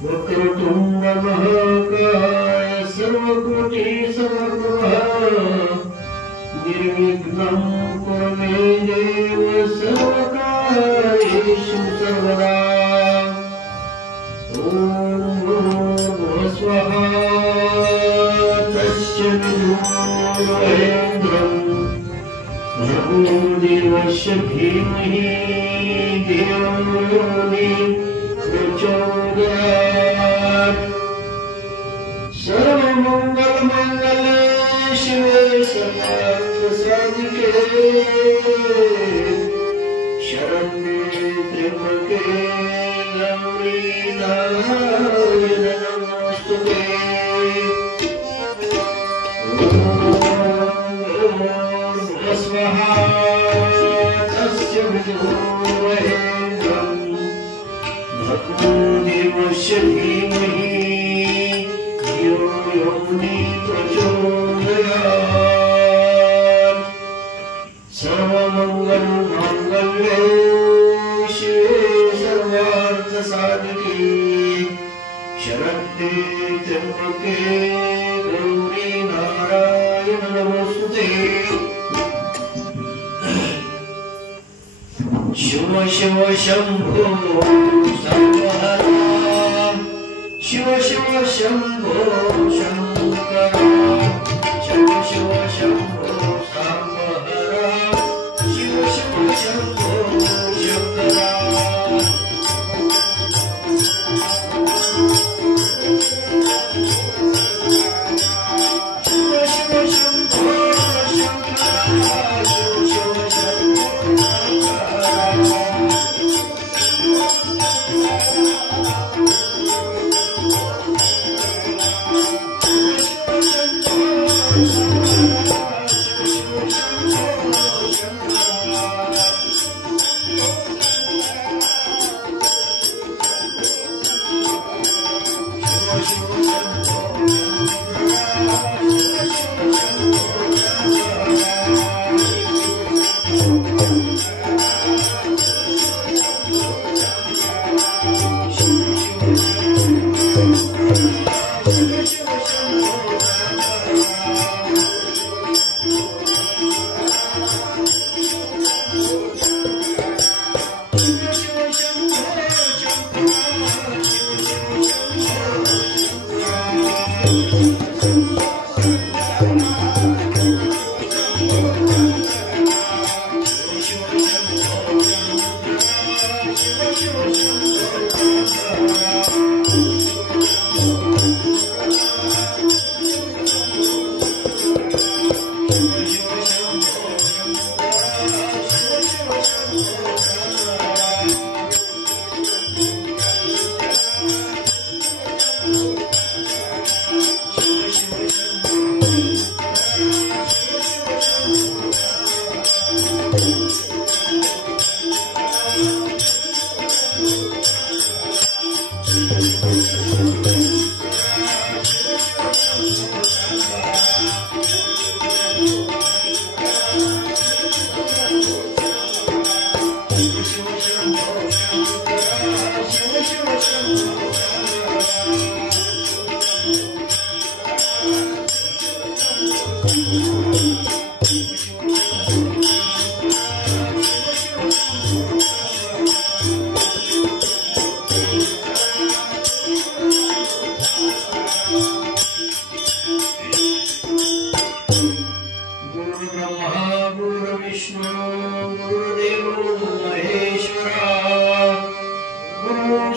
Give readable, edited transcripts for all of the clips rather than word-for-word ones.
वक्रतुंड महाकाय सर्वकोटि समप्रभ निर्विघ्नं कुरु मे देव सर्वकार्येषु सर्वदा। ॐ भूर्भुवः स्वः तस्य विदुर्वरेण्यं भर्गो देवस्य धीमहि धियो यो नः प्रचोदयात्। सर्वमंगलमंगले शिवे सर्वार्थसाधिके शरण्ये त्र्यंबके गौरी नारायणि नमोस्तुते। ॐ स्वः तस्य विदुर्वरेण्यं भर्गो देवस्य धीमहि धियो यो नः प्रचोदयात्। सर्वमंगलमांगल्ये शिवे सर्वार्थसाधिके शरण्ये त्र्यंबके गौरी नारायणि नमोस्तुते। शिव शिव शंभो शंकर शिव शिव शंभो शंकर शिव शिव शंभो शंकर शिव शिव शंभो शंकर।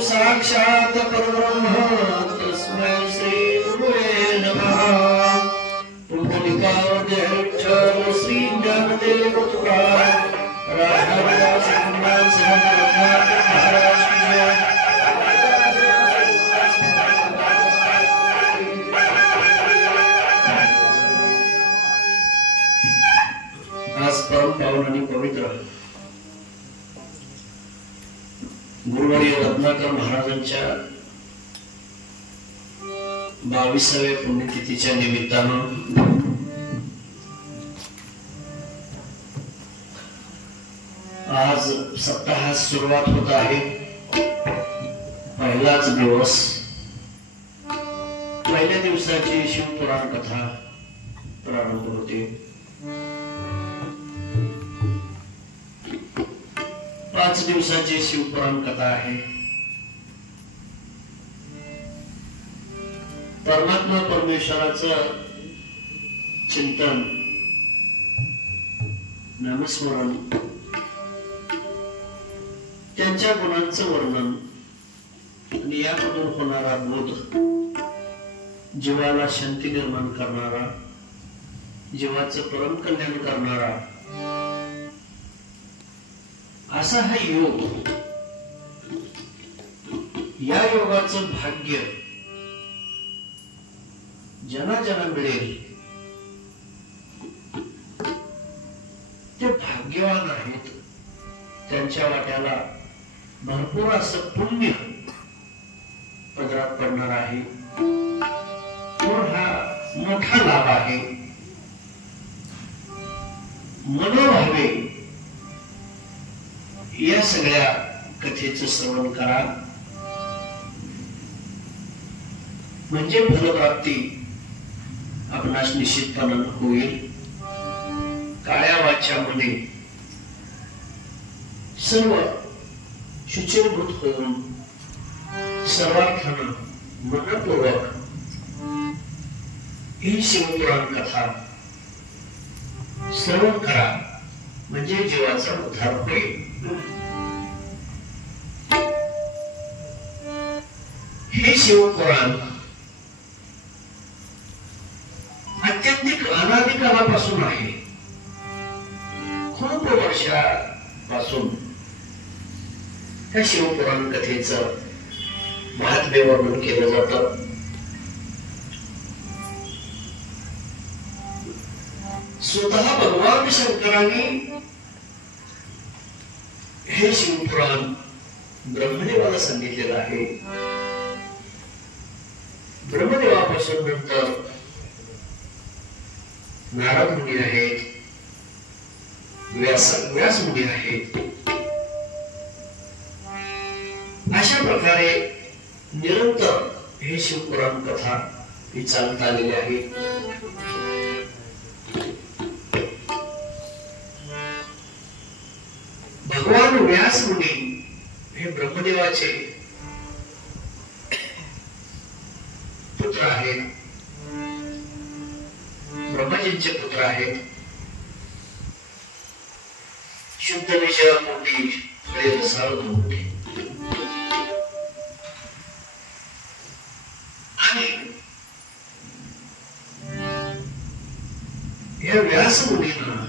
साक्षात् परब्रह्म तस्मै श्री गुरुवे नमः। पुंडलिकावध्यक्षर श्री ज्ञानदेव तुकाराम राधादास हनुमान समर्थ रत्नाकर महाराज की जय। आज परम पावन आणि पवित्र गुरुवर्य रत्नाकर महाराजांच्या 22व्या पुण्यतिथीच्या निमित्तानं आज सप्ताहास सुरुवात होत आहे। पहिलाच दिवस, पहिल्या दिवसाची शिवपुराण कथा प्रारंभ होते। 5 दिवसाची शिवपुराण कथा आहे। परमात्मा परमेश्वराचं चिंतन, नामस्मरण, त्यांच्या गुणांचं वर्णन आणि यामधून होणारा बोध, जीवाला शांती निर्माण करणारा, जीवाचं परम कल्याण करणारा असा हा योग। या योगाचं भाग्य ज्यांना ज्यांना मिळेल ते भाग्यवान आहेत। त्यांच्या वाट्याला भरपूर असं पुण्य पदरात पडणार आहे। हा मोठा लाभ आहे। मनोभावे या सगळ्या कथेचं श्रवण करा, म्हणजे फलप्राप्ती आपणास निश्चितपणे होईल। काळ्या वाच्यामध्ये सर्व शुचिरभूत होऊन सर्वार्थानं मनपूर्वक ही शिवपुराण कथा श्रवण करा, म्हणजे जीवाचा उद्धार होईल। हे शिवपुराण अत्यंतिक अनादी काळापासून आहे। खूप वर्षापासून या शिवपुराण कथेचं महात्म्य वर्णन केलं जातं। स्वतः भगवान शंकरांनी हे शिवपुराण ब्रह्मदेवाला सांगितलेलं आहे। ब्रह्मदेवापासून नंतर नारद मुनी आहेत, व्यास मुनी आहेत। अशा प्रकारे निरंतर हे शिवपुराण कथा ही चालत आलेली आहे। भगवान व्यास मुनी हे ब्रह्मदेवाचे पुत्र आहेत, ब्रह्मजींचे पुत्र आहेत। शुद्ध विषयापोटी फळे रसाळ होते आणि या व्यास मुनींना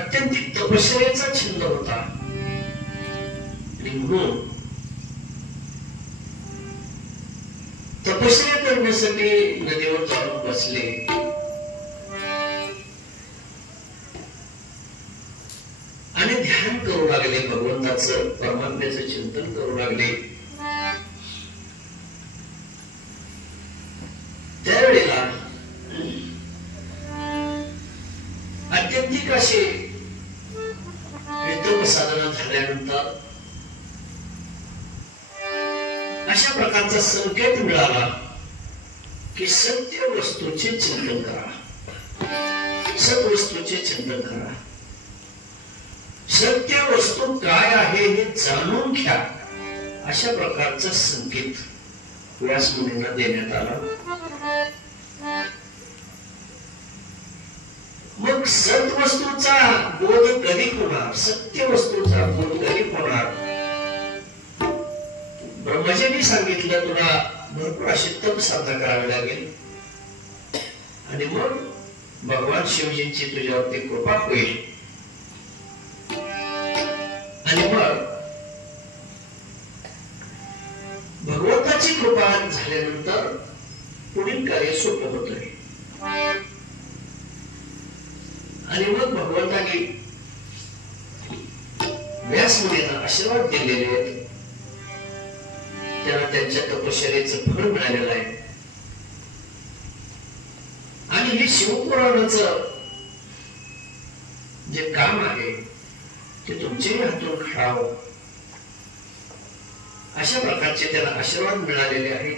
अत्यंतिक तपश्चर्याचा छंद होता आणि म्हणून तपश्चर्या करण्यासाठी नदीवर जाऊन बसले आणि ध्यान करू लागले, भगवंताचं परमात्म्याचं चिंतन करू लागले। त्यावेळेला अत्यंतिक असे साधना झाल्यानंतर अशा प्रकारचा संकेत मिळाला की सत्य वस्तूचे चिंतन करा, सत्वस्तूचे चिंतन करा, सत्य वस्तू काय आहे हे जाणून घ्या, अशा प्रकारचा संकेत व्यास मुनींना देण्यात आला. मग सत्वस्तूचा बोध कधी होणार, सत्य वस्तूचा बोध कधी होणार? ब्रह्मजींनी सांगितलं तुला भरपूर अशी तप साधना करावी लागेल आणि मग भगवान शिवजींची तुझ्यावरती कृपा होईल आणि मग भगवंताची कृपा झाल्यानंतर पुढील कार्य सोपं होत आहे. आणि मग भगवंताने व्यास मुनींना आशीर्वाद दिलेले आहेत. त्यांना त्यांच्या तपश्चर्येचं फळ मिळालेलं आहे. आणि हे शिवपुराणाचं जे काम आहे ते तुमच्याही हातून घडावं अशा प्रकारचे त्यांना आशीर्वाद मिळालेले आहेत.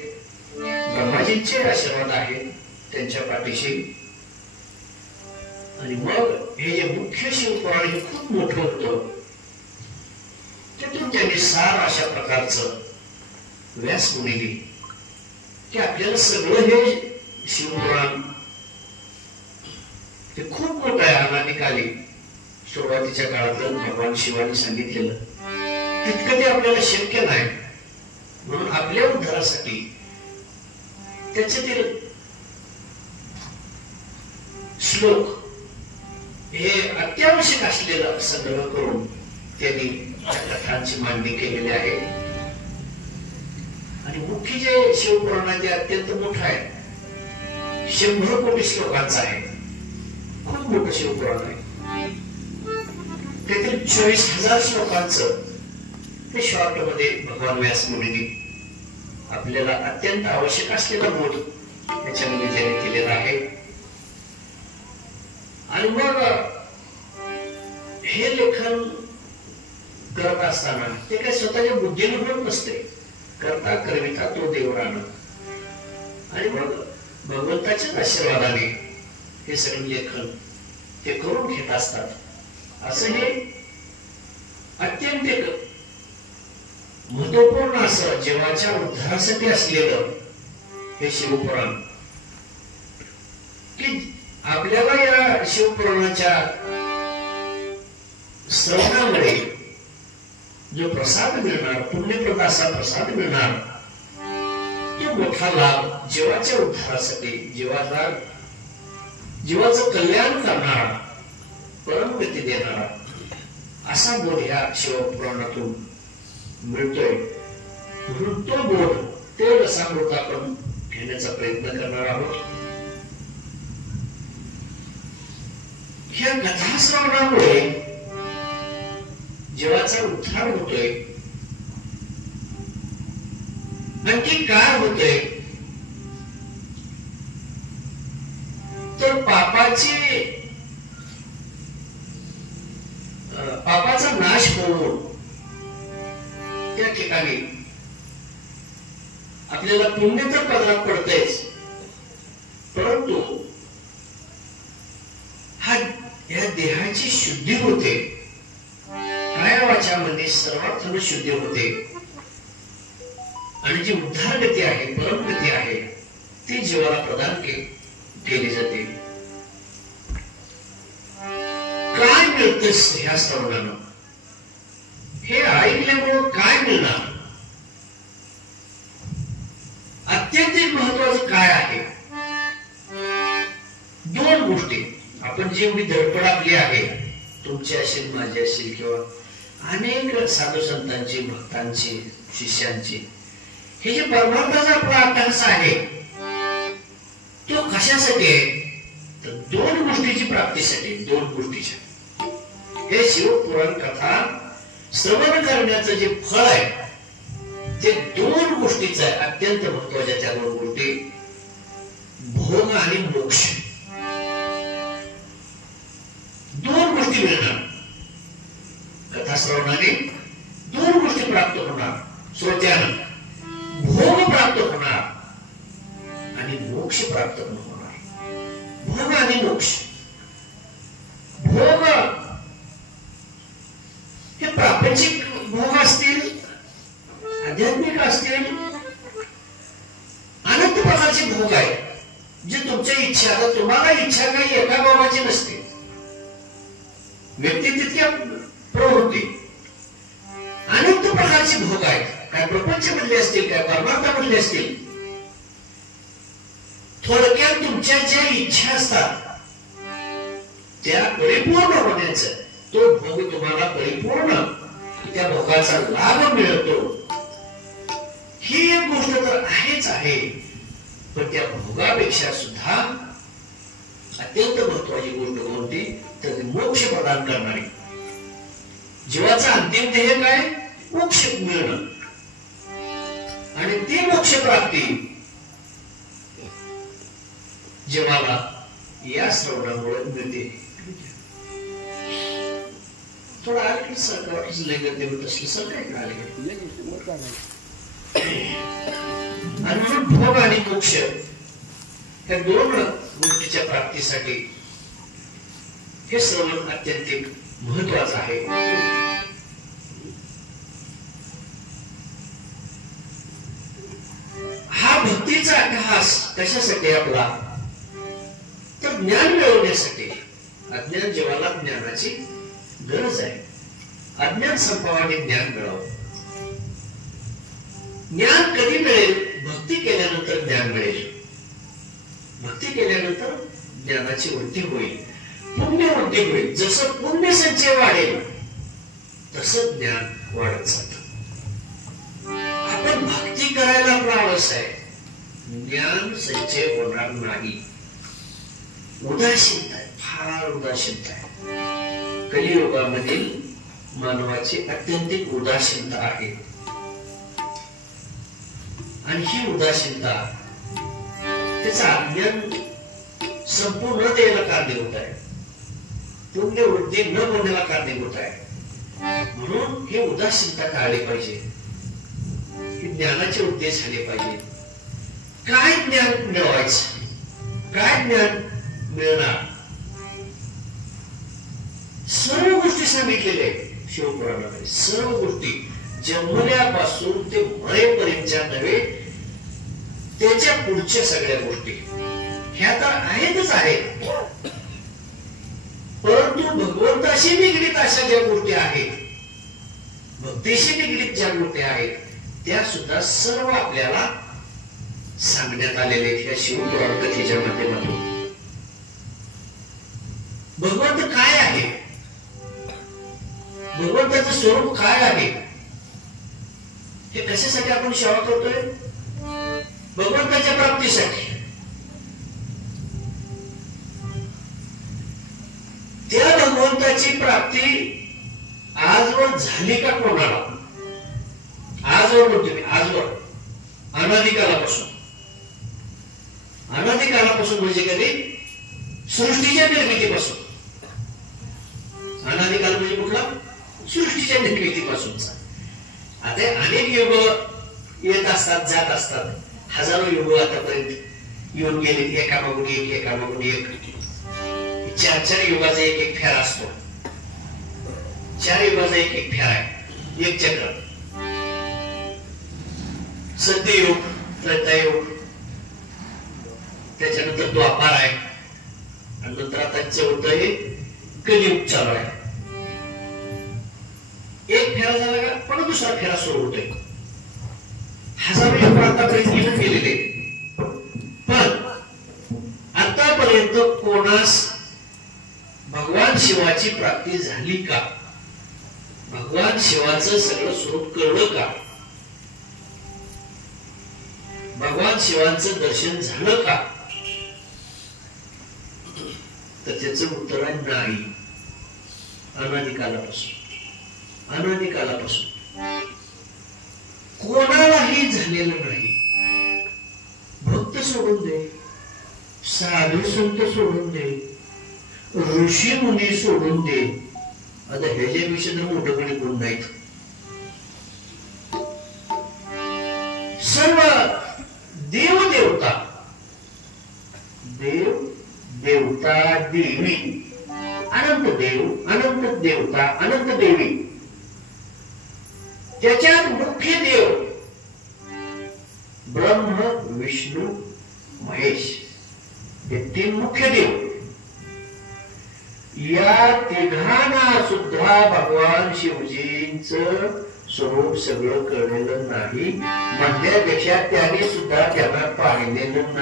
ब्रह्माजींचे आशीर्वाद आहेत त्यांच्या पाठीशी. आणि मग हे जे मुख्य शिवपुराण हे खूप मोठं होतं. त्यातून त्यांनी सार अशा प्रकारचं व्यास मुनींनी की आपल्याला सगळं हे शिवपुराण ते खूप मोठं आहे. अनादिकाली सुरुवातीच्या काळातलं भगवान शिवानी सांगितलेलं तितकं ते आपल्याला शक्य नाही. म्हणून आपल्या उद्धारासाठी त्याच्यातील श्लोक हे अत्यावश्यक असलेलं संग्रह करून त्यांनी कथांची मांडणी केलेली आहे. आणि मुख्य जे शिवपुराण आहे ते अत्यंत मोठं आहे. 100 कोटी श्लोकांचं आहे. खूप मोठं शिवपुराण आहे. त्यातील 24,000 श्लोकांचं ते शॉर्ट मध्ये भगवान व्यास मुनींनी आपल्याला अत्यंत आवश्यक असलेला बोध त्याच्यामध्ये त्यांनी केलेला आहे. आणि मग हे लेखन करत असताना ते काही स्वतःच्या बुद्धीने होत नसते. करता करविता तो देवरान. आणि मग भगवंताच्याच आशीर्वादाने हे सगळे लेखन ते करून घेत असतात. असं हे अत्यंत महत्वपूर्ण असं जीवाच्या उद्धारासाठी असलेलं हे शिवपुराण की आपल्याला या शिवपुराणाच्या श्रवणामुळे जो प्रसाद मिळणार, पुण्यप्रद असा प्रसाद मिळणार, तो मोठा लाभ जीवाच्या उद्धारासाठी, जीवाचं कल्याण करणारा, परमगती देणारा असा बोध या शिवपुराणातून मिळतोय. म्हणून तो बोध ते रसामृत आपण घेण्याचा प्रयत्न करणार आहोत. ह्या कथा श्रवणामुळे जीवाचा उद्धार होतोय. नक्की काय होतोय तर पापाचा नाश होऊन त्या ठिकाणी आपल्याला पुण्य तर पदरात पडतंयच, परंतु या देहाची शुद्धी होते. काया वाचामध्ये सर्वार्थाने शुद्धी होते. आणि जी उद्धार गती आहे, परमगती आहे ती जीवाला प्रदान केली जाते. काय मिळते ह्या श्रवणानं? हे ऐकल्यामुळे काय मिळणार? अत्यंत महत्वाचं काय आहे? 2 गोष्टी. आपण जेवढी धडपड आपली आहे, तुमची असेल, माझी असेल, किंवा अनेक साधू संतांची, भक्तांची, शिष्यांची, हे जे परमार्थाचा आपला अट्टहास आहे तो कशासाठी आहे तर 2 गोष्टीची प्राप्तीसाठी. 2 गोष्टीच्या हे शिवपुराण कथा श्रवण करण्याचं जे फळ आहे ते 2 गोष्टीचं आहे. अत्यंत महत्वाच्या त्या 2 गोष्टी भोग आणि मोक्ष. 2 गोष्टी मिळणार. कथा श्रवणाने 2 गोष्टी प्राप्त होणार. श्रोत्यानं भोग प्राप्त होणार आणि मोक्ष प्राप्त होणार. भोग आणि मोक्ष. भोग हे प्रापंचिक भोग असतील, आध्यात्मिक असतील, प्रकारचे भोग आहेत जे तुमच्या इच्छा, आता तुम्हाला इच्छा काही एका बाबाची नसते, व्यक्ती तितक्या प्रवृत्ती अनेक प्रकारचे भोग आहेत, काय प्रपंच मधले असतील, काय परमार्था मधले असतील. थोडक्यात तुमच्या ज्या इच्छा असतात त्या परिपूर्ण होण्याचं, तो भोग तुम्हाला परिपूर्ण त्या भोगाचा लाभ मिळतो, ही एक गोष्ट तर आहेच आहे. पण त्या भोगापेक्षा सुद्धा अत्यंत महत्वाची गोष्ट कोणती, तर मोक्ष प्रदान करणारी. जीवाचा अंतिम ध्येय काय, मोक्ष मिळणं, आणि ती मोक्ष प्राप्ती जीवाला या श्रवणामुळे मिळते. थोडा आले सरकार लगेच देवत असले सरकार आले, आणि म्हणून भोग आणि मोक्ष या दोन गोष्टीच्या प्राप्तीसाठी हे श्रवण अत्यंत महत्वाचं आहे. हा भक्तीचा अट्टहास कशासाठी आपला, तर ज्ञान मिळवण्यासाठी. अज्ञान जीवाला ज्ञानाची गरज आहे, अज्ञान संपवाने ज्ञान मिळावं. ज्ञान कधी मिळेल, भक्ती केल्यानंतर ज्ञान मिळेल, भक्ती केल्यानंतर ज्ञानाची वृद्धी होईल, पुण्य वृद्धी होईल. जसं पुण्य संचय वाढेल तसं ज्ञान वाढत जात. आपण भक्ती करायला आपला आळस आहे, ज्ञान संचय होणार नाही. उदासीनता आहे, फार उदासीनता आहे. कलियुगामधील मानवाची अत्यंतिक उदासीनता आहे, आणि ही उदासीनता त्याचा अज्ञान संपूर्ण द्यायला कारणीभूत आहे, पुण्य वृद्धी न होण्याला कारणीभूत आहे. म्हणून ही उदासीनता टाळली पाहिजे, ही ज्ञानाची वृद्धी झाली पाहिजे. काय ज्ञान मिळवायचं, काय ज्ञान मिळणार, सर्व गोष्टी सांगितलेल्या आहेत शिवपुराणामध्ये. सर्व गोष्टी जन्मल्यापासून ते मरेपर्यंतच्या नव्हे, त्याच्या पुढच्या सगळ्या गोष्टी ह्या तर आहेतच आहेत. परंतु भगवंताशी निगडीत अशा ज्या गोष्टी आहेत, भक्तीशी निगडीत ज्या गोष्टी आहेत, त्या सुद्धा सर्व आपल्याला सांगण्यात आलेले आहेत या शिवपुराण कथेच्या माध्यमातून. भगवंत काय आहे, भगवंताचं स्वरूप काय आहे, हे कशासाठी आपण सेवा करतोय, भगवंताच्या प्राप्तीसाठी. त्या भगवंताची प्राप्ती आजवर झाली का कोणाला, आजवर म्हणतो मी, आजवर अनादिकालापासून. अनादिकालापासून म्हणजे कधी, सृष्टीच्या निर्मितीपासून. अनादिकाल म्हणजे कुठला, सृष्टीच्या निर्मितीपासूनचा. आता अनेक युग येत असतात, जात असतात, हजारो युग आतापर्यंत येऊन गेले, एकामागून एक, एकामागून एक. 4 युगाचा एक एक फेरा असतो, 4 युगाचा एक एक फेरा आहे, एक चक्र. सत्ययुग, त्रेतायुग, त्याच्यानंतर द्वापार आहे, आणि नंतर आता 4थं हे कलियुग चालू आहे. एक फेरा झाला का पण दुसरा फेरा सुरू होतोय. हजारो युग आतापर्यंत येऊन गेलेले, पण आतापर्यंत कोणास भगवान शिवाची प्राप्ती झाली का, भगवान शिवाचं सगळं स्वरूप कळलं का, भगवान शिवांचं दर्शन झालं का, तर त्याचं उत्तर आहे नाही. अनादिकालापासून, अनादिकालापासून कोणालाही झालेलं नाही. भक्त सोडून दे, साधू संत सोडून दे, ऋषी मुनी सोडून दे, आता ह्याच्यापेक्षा तर मोठं कोणी गुण नाहीत. सर्व देव देवता, देव देवता देवी, अनंत देव, अनंत देवता, अनंत देवी, त्याच्यात मुख्य देव ब्रह्म विष्णू महेश हे 3 मुख्य देव. या तिघांना सुद्धा भगवान शिवजींच स्वरूप सगळं कळलेलं नाही म्हणण्यापेक्षा त्याने सुद्धा त्यांना पाहिलेलं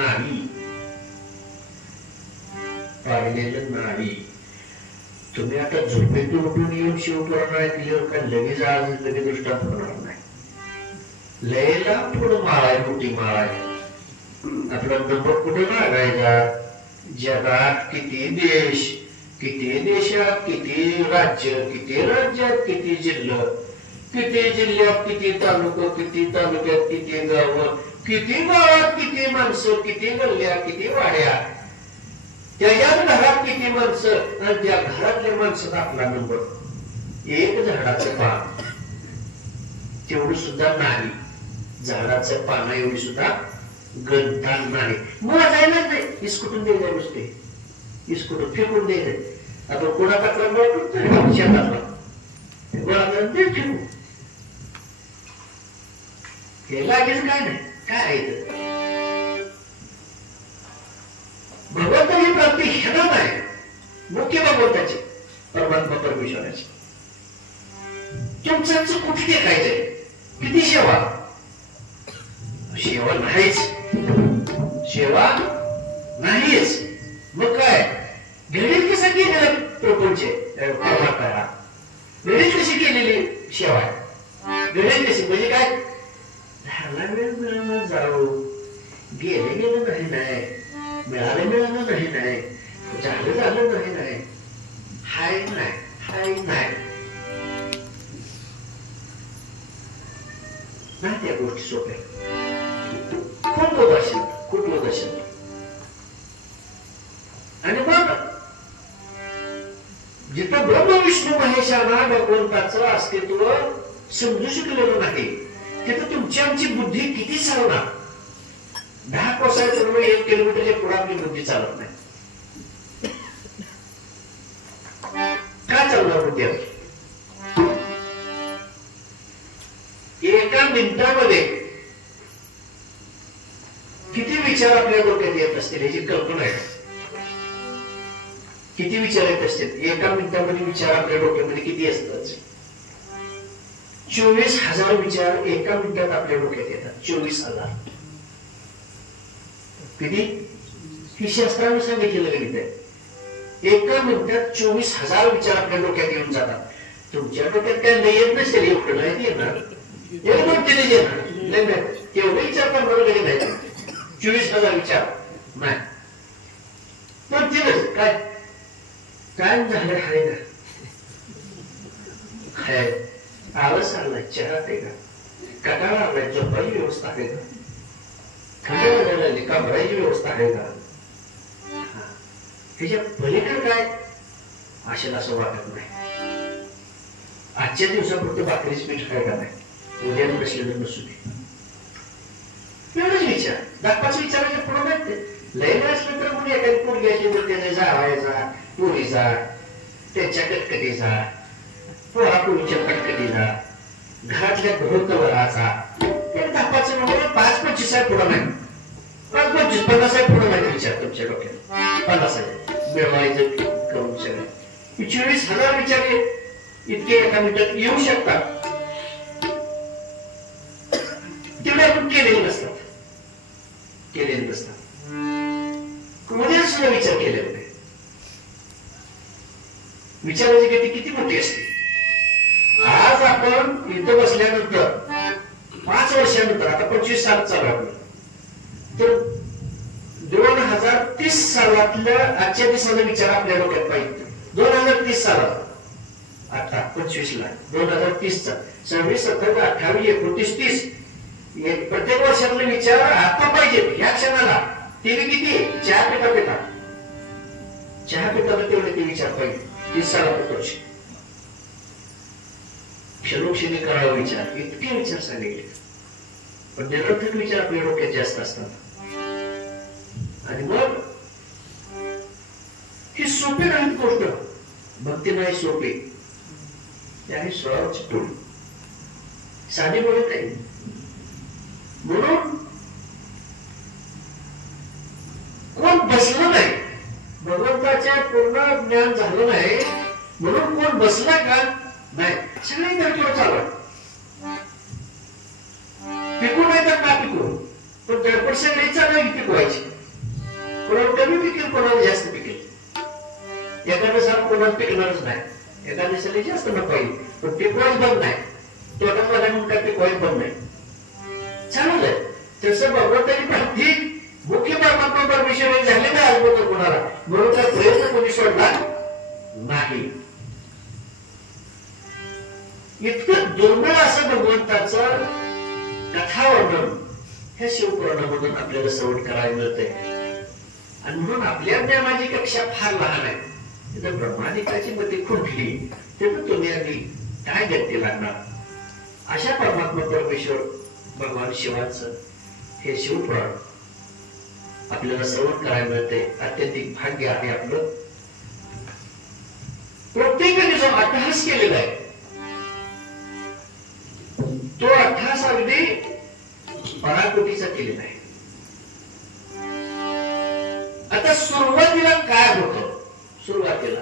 नाही. तुम्ही आता झोपेतून उठून येऊन शिवपुराण ऐकल्यावर का लगेच आज लगेच दृष्टांत होणार नाही. लयला पुढं माळाय, मोठी माळाय. आपला नंबर कुठे लागायचा? जगात किती देश, किती देशात किती राज्य, किती राज्यात किती जिल्हा, किती जिल्ह्यात किती तालुका, किती तालुक्यात किती गाव, किती गावात किती माणसं, किती गल्ल्या, किती वाड्या, त्याच्यात घरात किती माणसं आणि त्या घरातल्या माणसात आपला नंबर. एक झाडाचं पान तेवढं सुद्धा नाही, झाडाचं पान एवढी सुद्धा गंधान नाही. मोजायलाच नाही, इसकुटून द्यायला नुसते, इसकुटून फेकून द्यायचं. आपण कोणा तक्रार करतो शेतातला गोळा करून ते ठेवू, हे लागेल काय नाही. काय आहे भगवंताची प्राप्ती ह्याला नाही, मुख्य भगवंताची, परमात्मा परमेश्वराची. तुमचं कुठे टेकायचंय? किती सेवा? सेवा नाहीच, सेवा नाहीच. मग काय घडील कसं केलेलं प्रपंच परमात्मा, घडील कशी केलेली सेवा, घडील कशी म्हणजे काय? झाला वेळ मिळाला जाऊ, गेले गेलं नाही, मिळालं नाही, झालं नाही, हाय नाही त्या गोष्टी सोप्या. खूप लोक असेल. आणि मग जिथं ब्रह्म विष्णू महेशांना भगवंताचं अस्तित्व समजू शकलेलं नाही, तिथं तुमची आमची बुद्धी किती चालणार? 10 कोसायचं 1 किलोमीटरच्या पुढे आपली बुद्धी चालत नाही. का चालणार बुद्धी आपली? एका मिनिटामध्ये किती विचार आपल्या डोक्यात येत असतील याची कल्पना आहे. किती विचार येत असतील एका मिनिटामध्ये? विचार आपल्या डोक्यामध्ये किती असतात? 24,000 विचार एका मिनिटात आपल्या डोक्यात येतात. 24,000. किती? ही शास्त्राने सांगितलेलं गणित आहे. एका मिनिटात 24,000 विचार आपल्या डोक्यात येऊन जातात. तुमच्या डोक्यात काय नाही येत नसेल, एवढं नाही येणार, तेवढे विचार करणार गणित नाही. 24,000 विचार नाही. पण ते काय काय झालं आहे ना? हाय आळस आलाय, चहा आहे का? कटाळा आलाय, झोपायची व्यवस्था आहे का? भरायची व्यवस्था आहे का? त्याच्या पलीकडे काय असेल असं वाटत नाही. आजच्या दिवसापुरते भाकरीच पीठ काय का नाही, उद्या बसलेलं नसू दे, एवढंच विचार. 10-5 विचाराच्या पुढे नाही. लय असलं तर मग एखादी पोरगी असली तर त्याचा जावायचा, पोरीचा, त्यांच्या कटकटीचा, पोरापोरीच्या कटकटीचा, घरातल्या गृहकवराचा, 10-5 म्हणजे 5-25 पुढे नाही, 5-25-50 पुढे नाही विचार तुमच्या डोक्यात. 50 मिळवायचं करून सगळं 24,000 विचार इतके एका मिनिटात येऊ शकतात. तेवढे आपण केलेले नसतात. उद्या सुद्धा विचार केलेला नाही. विचाराची गती किती मोठी असते. आज आपण इथं बसल्यानंतर 5 वर्षानंतर, आता 25 साल चालू आहे, तर 2030 सालातल्या आजच्या दिवसाला विचार आपल्या डोक्यात पाहिजे. 2030 सालात, आता 25 ला 2030 चा 26, 27, 28, 29, 30 प्रत्येक वर्षातले विचार आता पाहिजे या क्षणाला. ते किती? चहा पिता तेवढे ते विचार पाहिजे. 30 सालापूर्वी क्षणोक्षणी करावा विचार, इतके विचार सांगितले. पण निरर्थक विचार आपल्या डोक्यात जास्त असतात. आणि मग ही सोपी नाही गोष्ट, भक्ती नाही सोपी, त्याने स्वराची टोळी साधी बोलत नाही. म्हणून शास्त्राचे पूर्ण ज्ञान झालं नाही म्हणून कोण बसला का नाही, सगळे तडफड चालू पिकू नाही तर ना पिकू, पण तडफड सगळी चालू पिकवायची. कोणाला कमी पिकेल, कोणाला जास्त पिकेल. एखाद्या साल कोणाला पिकणारच नाही, एखाद्या साली जास्त नफा येईल, पण पिकवायच बंद नाही. तोटा झाला म्हणून काय पिकवायच बंद नाही. चालू आहे तसं भगवंताची प्राप्ती मुख्य परमात्मा परमेश्वर झाले नाही अजून कोणाला, म्हणून काय प्रयत्न कोणी सोडला नाही. इतकं दुर्मिळ असं भगवंताचं कथा वर्णन हे शिवपुराणामधून आपल्याला श्रवण करायला मिळते. आणि म्हणून आपल्या ज्ञानाची कक्षा फार लहान आहे. तिथं ब्रह्मादिकाची मती खुंटली तिथं तुम्ही आधी काय गती लागणार. अशा परमात्मा परमेश्वर भगवान शिवाचं हे शिवपुराण आपल्याला श्रवण करायला मिळते. अत्यंतिक भाग्य आहे आपलं. प्रत्येकाने जो अट्टहास केलेला आहे तो अट्टहास अगदी पराकोटीचा केलेला आहे. आता सुरुवातीला काय होतं, सुरुवातीला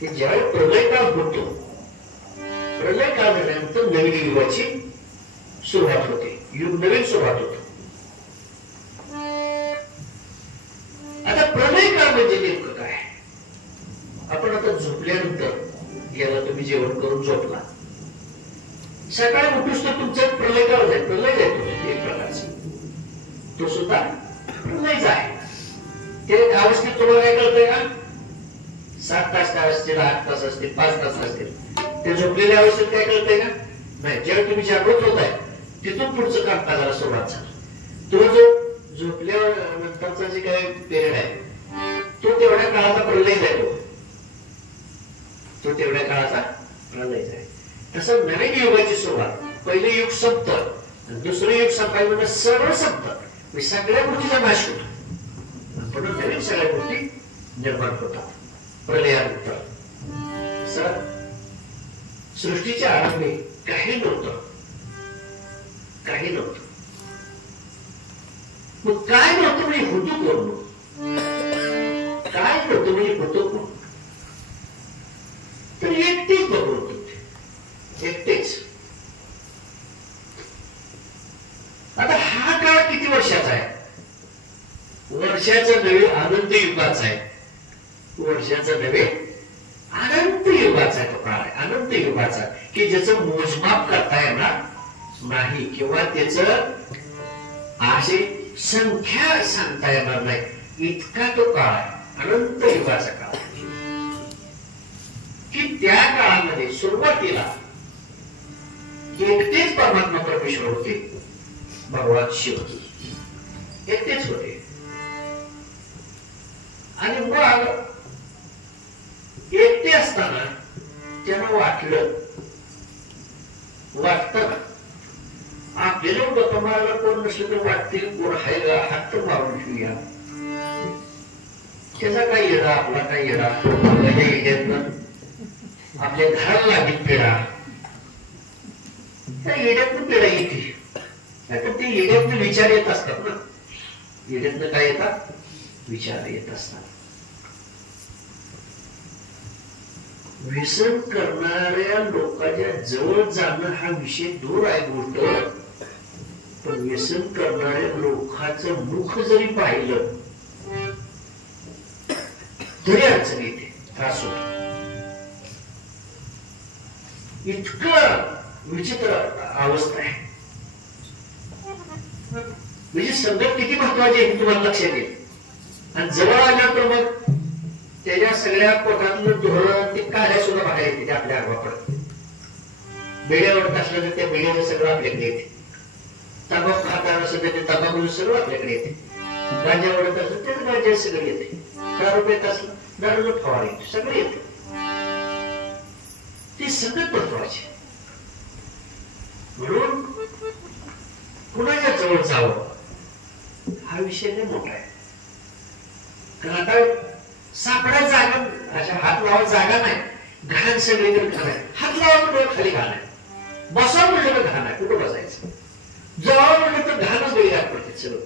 की ज्यावेळी प्रलय काळ होतो, प्रलय काळ झाल्यानंतर नवीन युगाची सुरुवात होते, युग नवीन सुरुवात होत. आता प्रलय काळ म्हणजे नेमकं काय. आपण आता झोपल्यानंतर याला तुम्ही जेवण करून झोपला, सकाळी उठूस तर तुमचं प्रलय काळ जाईल. प्रलय जातो एक प्रकारचा, तो सुद्धा प्रलयच आहे. ते अवस्थेत तुम्हाला काय कळतंय का, 7 तास काय असतील, 8 तास असतील, 5 तास असतील. ते झोपलेल्या अवस्थेत काय कळतंय का नाही. जेव्हा तुम्ही जागृत होत आहे तिथून पुढचं कामकाजाला सुरुवात झाली. तो जो झोपल्यानंतरचा जे काही पिरियड आहे तो तेवढ्या काळाचा प्रलय जातो, तो तेवढ्या काळाचा प्रलय आहे. तसं नवीन युगाची सुरुवात, पहिले युग संपतं, दुसरं युग संपायचं म्हणजे सर्व संपतं, सगळ्या गोष्टीचा नाश होतो, पण नवीन सगळ्या गोष्टी निर्माण होतात प्रलयानंतर. सृष्टीच्या आरंभी काही नव्हतं, काही नव्हतं. मग काय नव्हतं म्हणजे होतो कोण, काय नव्हतं म्हणजे होतो कोण. तर एकटेच बरोबर होते, एकटेच. आता हा काळ किती वर्षाचा आहे, वर्षाचा नव्हे अनंत युगाचा आहे. वर्षाचा नव्हे अनंत युगाचा आहे तो काळ आहे, अनंत युगाचा, की ज्याचं मोजमाप करता येणार नाही किंवा त्याच अशी संख्या सांगता येणार नाही, इतका तो काळ आहे, अनंत युगाचा काळ. की त्या काळामध्ये सुरुवातीला एकटेच परमात्मा परमेश्वर होते, भगवान शिव एकटेच होते. आणि मग एकटे असताना त्यांना वाटतं आपल्याला गप्पा मारायला कोण नसलं तर वाटतील कोण आहे का, हात तर मारून घेऊया. त्याचा काय येडा, आपला काय येडा, आपल्या येड्यातनं आपल्या घराला लागेल पेढा, त्या येड्यातनं पेढा येते. नाहीतर ते येड्यातनं विचार येत असतात ना, येड्यातनं काय येतात, विचार येत असतात. व्यसन करणाऱ्या लोकांच्या जवळ जाणं हा विषय दूर आहे गोष्ट, पण व्यसन करणाऱ्या लोकांचं मुख जरी पाहिलं तरी अडचण येते, त्रास होतो. इतकं विचित्र अवस्था आहे. म्हणजे संगत किती महत्वाची आहे तुम्हाला लक्षात येईल. आणि जवळ आल्यावर तर मग त्याच्या सगळ्या पोटातलं धोरण ते काढ्या सुद्धा बघायला येते, ते आपल्या अंगाकडे. बेड्यावर असलं तर त्या बेड्याचं सगळं आपल्याकडे येते, तंबाखू खाताना सगळं ते तंबाखू सगळं आपल्याकडे येते, गांजा ओढत असलं त्याच गांजा सगळं येते, दारू पेत असलं दारूला फवार येते, सगळं येते. ते सगळं महत्वाचे. म्हणून कुणाच्या जवळ जावं हा विषय नाही मोठा आहे. कारण आता सापडा जागा, अशा हात लावा जागा नाही, घाण सगळीकडे घाण आहे. हात लावा म्हणजे खाली घाण आहे, बसावं म्हटलं तर घाण आहे, कुठं बसायचं, जावं म्हटलं तर घाणच वेगळ्या पडते सगळं.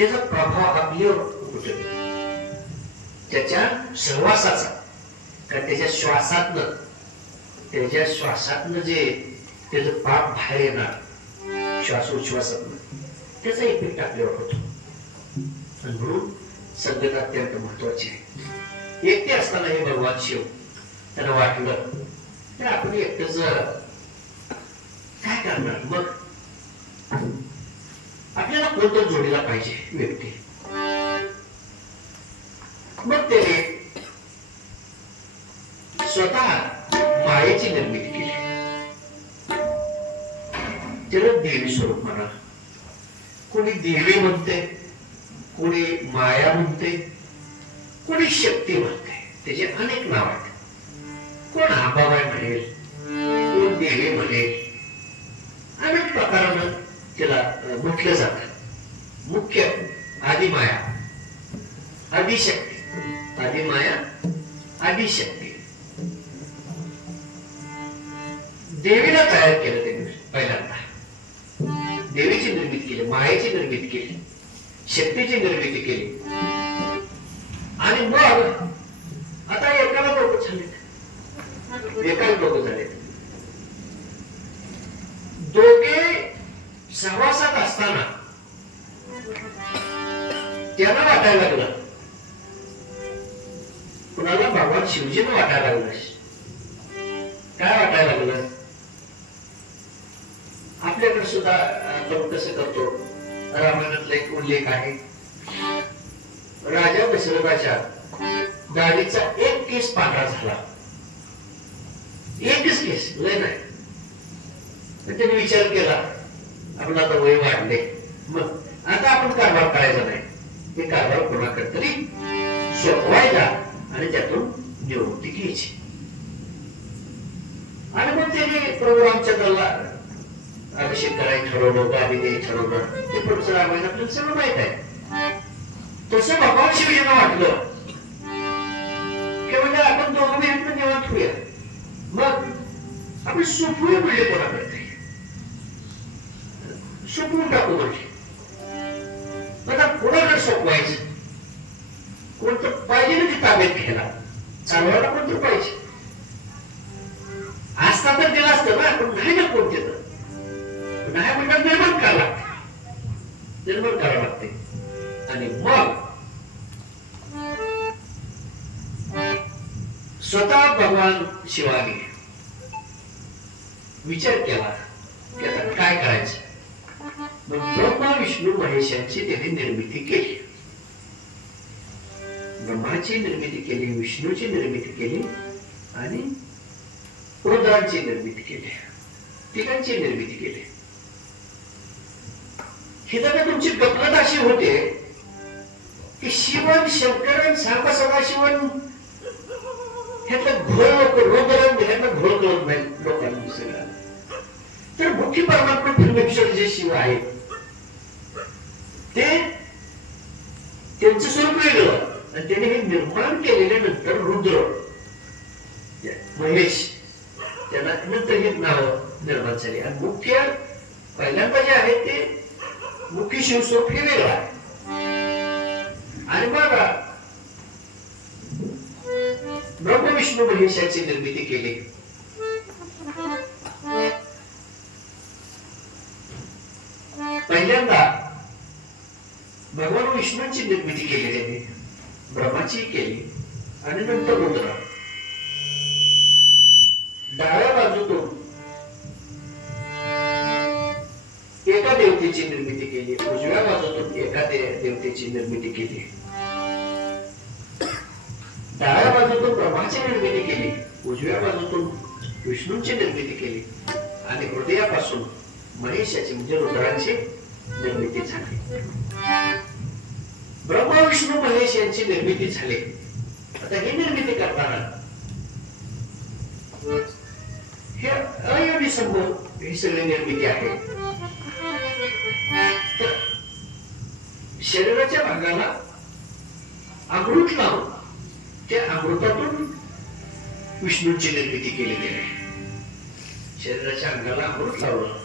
त्याचा प्रभाव आपल्यावर उमटतो, त्याच्या सहवासाचा. कारण त्याच्या श्वासातनं जे त्याचं पाप बाहेर येणार श्वासोच्छ्वासातनं, त्याचा इफेक्ट आपल्यावर होतो. आणि म्हणून संगत अत्यंत महत्वाची आहे. एकटे असताना हे भगवान शिव त्यांना वाटलं तर आपण एकटंच काय करणार, मग आपल्याला कोणतं जोडीला पाहिजे व्यक्ती. मग त्याने स्वतः मायेची निर्मिती केली. त्याला देवी स्वरूप म्हणा, कोणी देवी म्हणते, कोणी माया म्हणते, कोणी शक्ती म्हणते, त्याचे अनेक नाव आहेत. कोण आबाबाई म्हणेल, कोण देवी म्हणेल, अनेक प्रकारानं त्याला म्हटलं जातं. मुख्य आदिमाया, आदिशक्ती, आदिमाया, आदिशक्ती. देवीला तयार केलं त्यांनी पहिल्यांदा. देवीची निर्मिती केली, मायेची निर्मिती केली, शक्तीची निर्मिती केली. आणि मग आता एकाला लोक झाले, एकाला लोक झाले. दोघे सहवासात असताना त्यांना वाटायला लागलं, कुणाला भगवान शिवजीनं वाटायला लागलं. काय वाटायला लागलं, आपल्याकडे सुद्धा आपण कसं करतो, रामायणातला एक उल्लेख आहे. राजा दशरथाच्या दाढीचा एक केस पांढरा झाला, एकच केस, लय नाही. त्याने विचार केला, आपण आता वय वाढले, मग आता आपण कारभार करायचा नाही, हे कारभार कोणाकडे तरी सोपवायचा आणि त्यातून निवृत्ती घ्यायची. आणि मग त्याने प्रभू रामचंद्राला अभिषेक करायला ठरवलं, गादी द्यायला ठरवलं. ते पुढचं रामायण आपल्याला सगळं माहित आहे. तसं भगवान शिवजींना वाटलं की म्हणजे आपण दोघं मिळून निवांत होऊया, मग आपण सोपवूया म्हणजे कोणाकडे सोपवून टाकू म्हणजे. आता कोणाकडे सोपवायचं, कोणतं पाहिजे ना ते ताब्यात घ्यायला, चालवायला कोणतं पाहिजे. असता तर दिला असतं ना, पण नाही ना कोण देतं. नाही म्हणतात निर्माण करावं लागते, निर्माण करावं लागते. आणि मग स्वतः भगवान शिवाने विचार केला की आता काय करायचं. मग ब्रह्मा विष्णू महेशांची त्यांनी निर्मिती केली. ब्रह्माची निर्मिती केली, विष्णूची निर्मिती केली आणि रुद्रांची निर्मिती केली, तिघांची निर्मिती केली. ही तर तुमची गपलत अशी होते की शिवन शंकरन सांब सदाशिवन ह्यातलं घोळ रुद्र ह्यातलं घोळ कळत नाही लोकांना सगळ्या. तर मुख्य परमात्मा परमेश्वर जे शिव आहेत ते त्यांचं स्वरूप वेगळं, आणि त्याने हे निर्माण केलेल्या रुद्र महेश त्यांना नंतर ही नाव निर्माण झाली. आणि मुख्य पहिल्यांदा जे आहे ते मुख्य शिवस्वरूप हे वेगळं आहे. आणि मग ब्रह्म विष्णू महेशाची निर्मिती केली. पहिल्यांदा भगवान विष्णूंची निर्मिती केली त्यांनी, ब्रह्माची केली आणि नंतर रुद्र. डाव्या बाजूतून एका देवतेची निर्मिती केली, उजव्या बाजूतून एका देवतेची निर्मिती केली. डाव्या बाजूतून ब्रह्माची निर्मिती केली, उजव्या बाजूतून विष्णूंची निर्मिती केली आणि हृदयापासून महेशाची म्हणजे रुद्रांची निर्मिती झाली. ब्रह्मा विष्णू महेश यांची निर्मिती झाली. आता ही निर्मिती करताना हे अयोनी समोर ही सगळी निर्मिती आहे. तर शरीराच्या भागाला अमृत लावून त्या अमृतातून विष्णूंची निर्मिती केलेली आहे. शरीराच्या अंगाला अमृत लावलं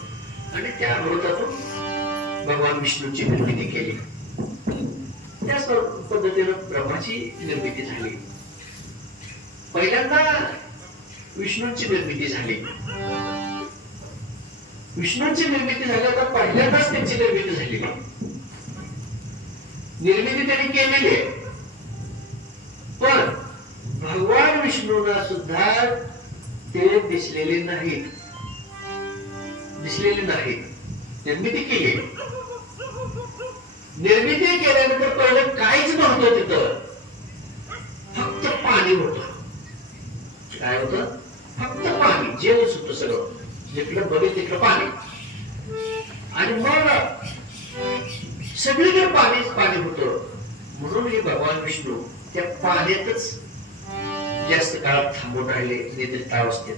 आणि त्या अमृतातून भगवान विष्णूंची निर्मिती केली. त्याच पद्धतीनं ब्रह्माची निर्मिती झाली. पहिल्यांदा विष्णूंची निर्मिती झाली. विष्णूंची निर्मिती झाल्यावर पहिल्यांदाच त्यांची निर्मिती झाली. निर्मिती त्यांनी केलेली आहे, पण भगवान विष्णूंना सुद्धा ते दिसलेले नाहीत. निर्मिती केली. निर्मिती केल्यानंतर पहिलं काहीच नव्हतं तिथं, फक्त पाणी होतं. काय होतं? फक्त पाणी. जेवच होतं सगळं, जिकडं बघेल तिकडं पाणी. आणि मग सगळीकडे पाणीच पाणी होतं. म्हणून हे भगवान विष्णू त्या पाण्यातच जास्त काळ थांबून राहिले निद्रित अवस्थेत.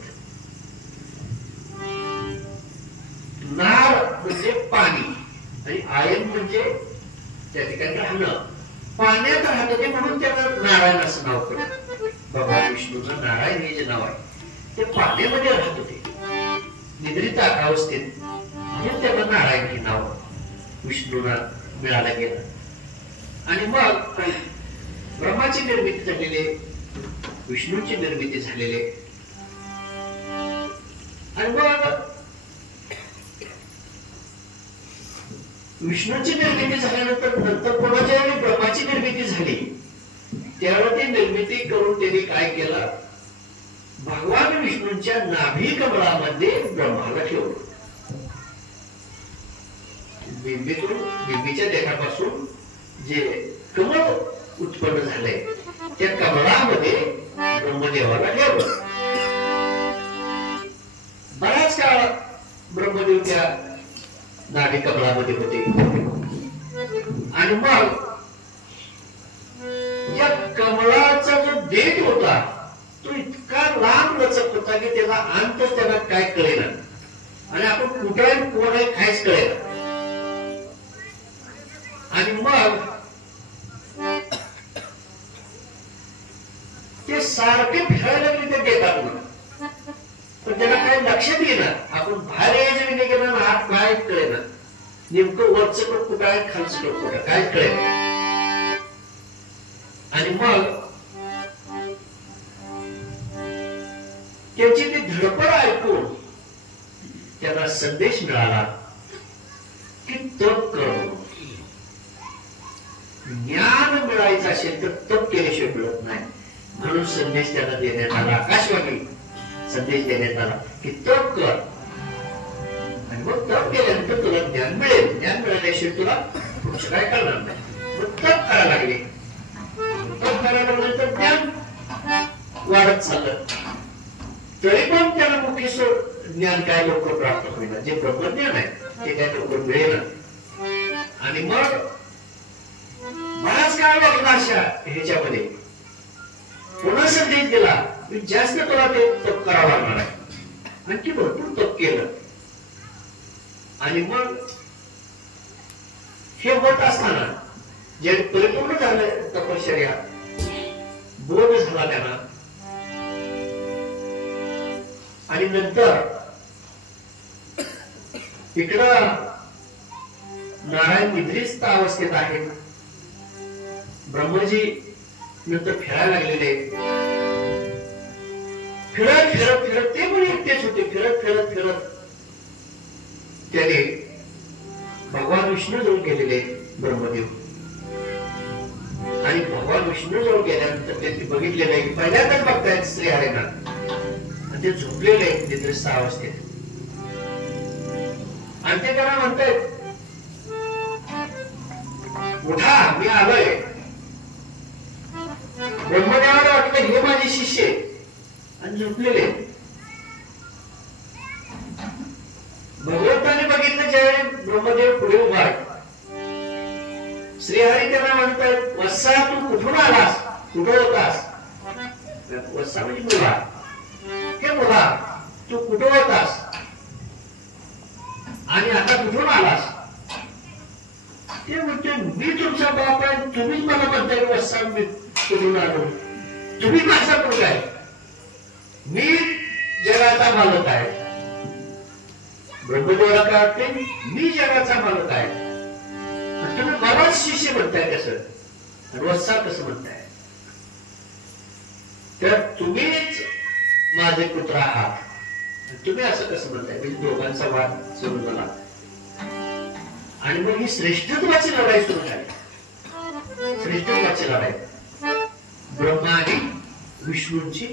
नार म्हणजे पाणी आणि आयन म्हणजे त्या ठिकाणी राहणं. पाण्यात राहत होते म्हणून त्याला नारायण असं नाव पडलं. भगवान विष्णूचं नारायण हे जे नाव आहे ते पाण्यामध्ये राहत होते निद्रित अवस्थेत, म्हणून त्याला नारायण हे नाव विष्णूला मिळालं गेलं. आणि मग ब्रह्माची निर्मिती झालेली, विष्णूची निर्मिती झालेली. आणि मग विष्णूची निर्मिती झाल्यानंतर नंतर पुन्हा ज्यावेळी ब्रह्माची निर्मिती झाली त्यावेळी ती निर्मिती करून त्यांनी काय केलं? भगवान विष्णूंच्या नाभी कमळामध्ये ब्रह्माला ठेवलं. बिंबीच्या देठापासून जे कमळ उत्पन्न झालंय त्या कमळामध्ये ब्रह्मदेवाला ठेवलं. बराच काळ ब्रह्मदेव त्या नाभी कमळामध्ये होते. आणि मग या कमळाचा जो देठ होता तो इतका लांब लचक होता की त्याला अंत त्याला काय कळेना, आणि आपण कुठे आहे कोण आहे काहीच कळेना. आणि मग ते सारखे फिरायला लागले त्या देठातून, पण त्याला काय लक्षात येणार. आपण बाहेर यायचं विनय केला ना, आत काय कळेना, नेमकं वरचं कट कुठं आहे खालचं कट कुठं काय कळेना. आणि मग त्याची ती धडपड ऐकून त्याला संदेश मिळाला की तप करो. ज्ञान मिळायचं असेल तर तप केल्याशिवाय मिळत नाही. म्हणून संदेश त्याला देण्यात आला, आकाशवाणी संदेश देण्यात आला की तप कर. आणि मग तप केल्यानंतर तुला ज्ञान मिळेल. ज्ञान मिळाल्याशिवाय तुला पुढचं काय करणार नाही. मग तप करायला लागले. तप करायला लागल्यानंतर ज्ञान वाढत चाललं. तरी पण त्याला मुख्य ज्ञान काय लवकर प्राप्त होईना. जे ब्रह्मज्ञान आहे ते काय लवकर मिळेना. आणि मग बराच काळ लागला अशा ह्याच्यामध्ये. पुन्हा संदेश दिला की जास्त तुला ते तप करावं लागणार आहे. आणखी भरपूर तप केलं. आणि मग हे होत असताना जे परिपूर्ण झालं तपश्चर्या, बोध झाला त्यांना. आणि नंतर इकडं नारायण निद्रिस्त अवस्थेत आहेत. ब्रह्मजी नंतर फिरायला लागलेले. फिरत फिरत फिरत ते पण एकटेच होते. फिरत फिरत फिरत त्याने भगवान विष्णू जवळ गेलेले ब्रह्मदेव. आणि भगवान विष्णू जवळ गेल्यानंतर त्यांनी बघितलेलं आहे की पहिल्यांदाच बघतायत श्रीहरींना, आणि ते झोपलेले आहेत निद्रिस्त अवस्थेत. आणि ते त्याला म्हणतायत उठा, मी आलोय. ब्रह्मदेवाला वाटलं हे माझे शिष्य आणि झोपलेले. भगवंताने बघितलं ज्यावेळी ब्रह्मदेव पुढे उभा आहे. श्रीहरी त्यांना म्हणतात वत्सा तू कुठून आलास, कुठं होतास. वत्सा म्हणजे मुला. हे मुला तू कुठं होतास आणि आता कुठून आलास. ते म्हणते मी तुमचा बाप आहे, तुम्हीच मला म्हणताय वत्सा मी कुठून आलो. तुम्ही माझा मुलगा आहे, मी जगाचा मालक आहे. ब्रह्मदेवाला काय वाटते मी जगाचा मालक आहे, तुम्ही मलाच शिष्य म्हणताय कसं. आणि वत्सा कसं म्हणताय, तर तुम्हीच माझे पुत्र आहात, तुम्ही असं कसं म्हणताय, म्हणजे दोघांचा वाद सुरू झाला. आणि मग ही श्रेष्ठत्वाची लढाई सुरू झाली. श्रेष्ठत्वाची लढाई, ब्रह्मा आणि विष्णूंची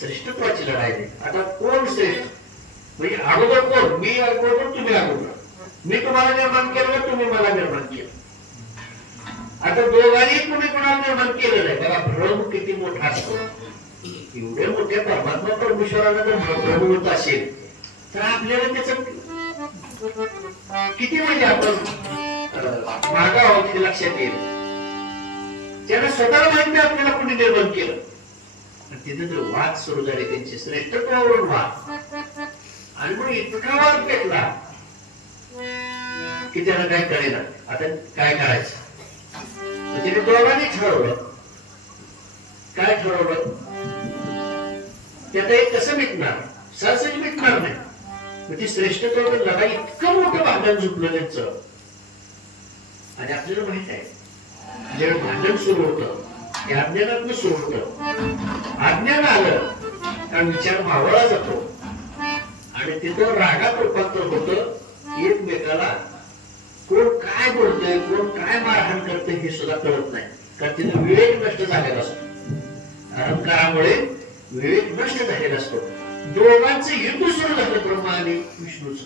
श्रेष्ठत्वाची लढाई. आता कोण श्रेष्ठ, म्हणजे अगोदर कोण, मी अगोदर तुम्ही अगोदर, मी तुम्हाला निर्माण केलं तुम्ही मला निर्माण केलं. आता दोघांनी कुणी कोणाला निर्माण केलेलं आहे बघा. भ्रम किती मोठा असतो. एवढे मोठे परमात्मा परमेश्वराला जर भ्रम होत असेल तर आपल्याला त्याच किती म्हणजे आपण मागा आहोत हे लक्षात येईल. त्याला स्वतःला माहित नाही आपल्याला कुणी निर्माण केलं. तिथे जर वाद सुरू झाले त्यांचे श्रेष्ठत्वावरून वाद, आणि मग इतका वाद पेटला की त्याला काय कळेना आता काय करायचं. त्याने दोघांनी ठरवलं. काय ठरवलं, त्यात एक कसं मिटणार, सहज मिटणार नाही. म्हणजे श्रेष्ठत्वावर लढाई इतकं मोठं भांडण झुकलं त्यांचं. आणि आपल्याला माहित आहे जेव्हा भांडण सुरू होतं ते अज्ञानातून सुरू होतं. अज्ञान आलं कारण विचार मावळला जातो आणि तिथं रागात रूपांतर होतं. एकमेकाला कोण काय बोलतोय, कोण काय मारहाण करतोय हे सुद्धा कळत नाही. कारण तिथे विवेक नष्ट झालेला असतो. अहंकारामुळे विवेक नष्ट झालेला असतो. दोघांचं युद्ध सुरू झालं, ब्रह्मा आणि विष्णूचं.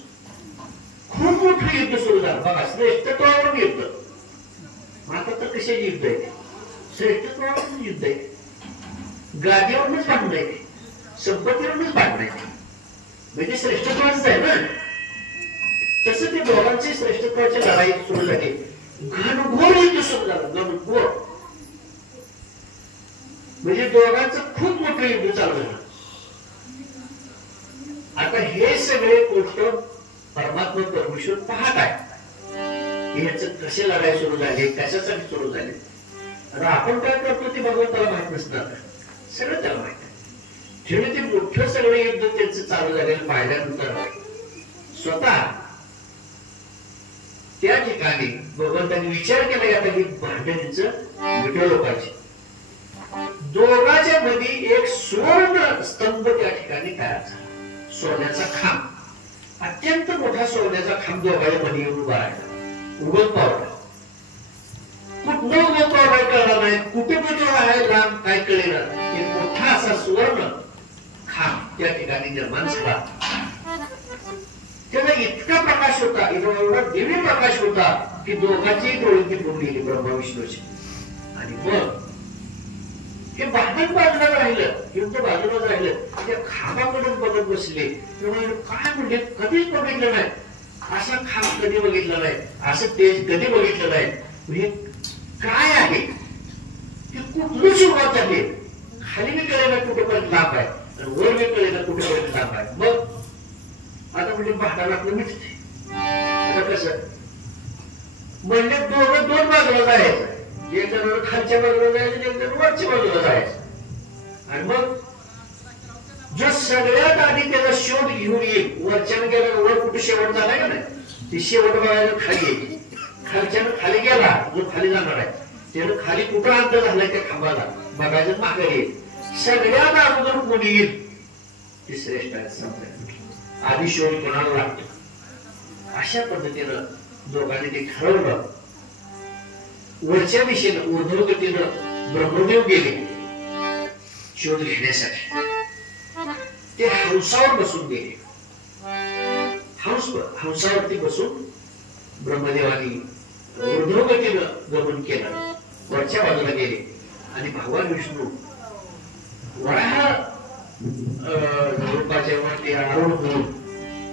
खूप मोठं युद्ध सुरू झालं बघा. श्रेष्ठत्वावरून युद्ध. आता तर कशाचे युद्ध आहे, श्रेष्ठत्वावरून युद्ध आहे. गादीवरूनच भांडण आहे, संपत्तीवरूनच भांडण आहे. म्हणजे श्रेष्ठत्वाच आहे ना. तसं ते दोघांची श्रेष्ठत्वाची लढाई सुरू झाली. घनघोर युद्ध सुरू झालं, घनघोर. म्हणजे दोघांचं खूप मोठं युद्ध चालू झालं. आता हे सगळे गोष्ट परमात्मा परमेश्वर पाहत आहे. ह्याच कशी लढाई सुरू झाली, कशासाठी सुरू झाली. आता आपण काय करतो ते भगवंताला माहित नसणार, सगळं त्याला माहित आहे. जेव्हा ते मोठं सगळं युद्ध त्यांचं चालू झालेलं पाहिल्यानंतर स्वतः त्या ठिकाणी भगवंतांनी विचार केला की आता ही भांडणीचं मिटवलं पाहिजे. दोघांच्या मध्ये एक सुवर्ण स्तंभ त्या ठिकाणी तयार झाला. सोन्याचा खांब, अत्यंत मोठा सोन्याचा खांब दोघांच्या मध्ये येऊन उभा राहिला. उगल पावला, कुठलं उगल पावला कळला नाही, कुठे कुठे आहे लांब काय कळेना. एक मोठा असा सुवर्ण खांब त्या ठिकाणी निर्माण झाला. त्याला इतका प्रकाश होता, एवढा दिव्य प्रकाश होता की दोघांची डोळे तिथून गेली, ब्रह्मा विष्णूची. आणि मग हे भांडण बाजूला राहिलं, युद्ध बाजूला राहिलं. त्या खांबाकडेच बघत बसले. काय म्हणजे कधीच बघितलं नाही असा खांब, कधी बघितला नाही असं तेज कधी बघितलं नाही. म्हणजे काय आहे की कुठली सुरुवात झाली, खाली मी कळेना कुठेपर्यंत लांब आहे आणि वर मी कळेना कुठेपर्यंत लांब आहे. मग आता म्हणजे भांडण आपलं मिटते. आता कसं म्हणजे दोघं दोन बाजूला जायचं, एक जण खालच्या बाजूला जायचं, एक जण वरच्या बाजूला जायचं. आणि मग जो सगळ्यात आधी त्याचा शोध घेऊन येईल, वरच्यानं गेला वर कुठे शेवट झालाय का नाही, ती शेवट बघायला खाली येईल. खालच्यानं खाली गेला, जो खाली जाणार आहे त्यानं खाली कुठं अंतर झालाय त्या खांबाला बघायचं, मागे येईल. सगळ्यात अगोदर कोणी येईल ती श्रेष्ठ आहे. आधी शोध कोणाला लागतो. अशा पद्धतीनं दोघांनी ते ठरवलं. वरच्या दिशेनं ऊर्ध्वगतीनं ब्रह्मदेव गेले शोध घेण्यासाठी. ते हंसावर बसून गेले. हंसावरती बसून ब्रह्मदेवानी ऊर्ध्वगतीनं गमन केलं, वरच्या बाजूला गेले. आणि भगवान विष्णू वराह रूपाच्या वरती आरूढ होऊन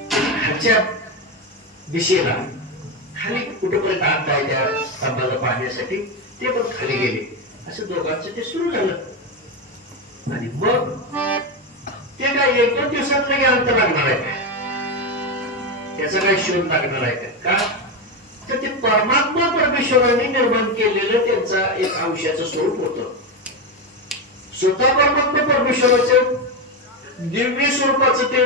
खालच्या दिशेला खाली कुठेपर्यंत आणता आहे त्या स्तंभाला पाहण्यासाठी ते पण खाली गेले. असं दोघांचं ते सुरू झालं. आणि मग ते काय 1-2 दिवसात काही अंतर लागणार आहे का, त्याचा काही शोध लागणार आहे का? तर ते परमात्मा परमेश्वराने निर्माण केलेलं त्यांचा एक अंशाचं स्वरूप होतं. स्वतः परमात्मा परमेश्वराचं दिव्य स्वरूपाचं ते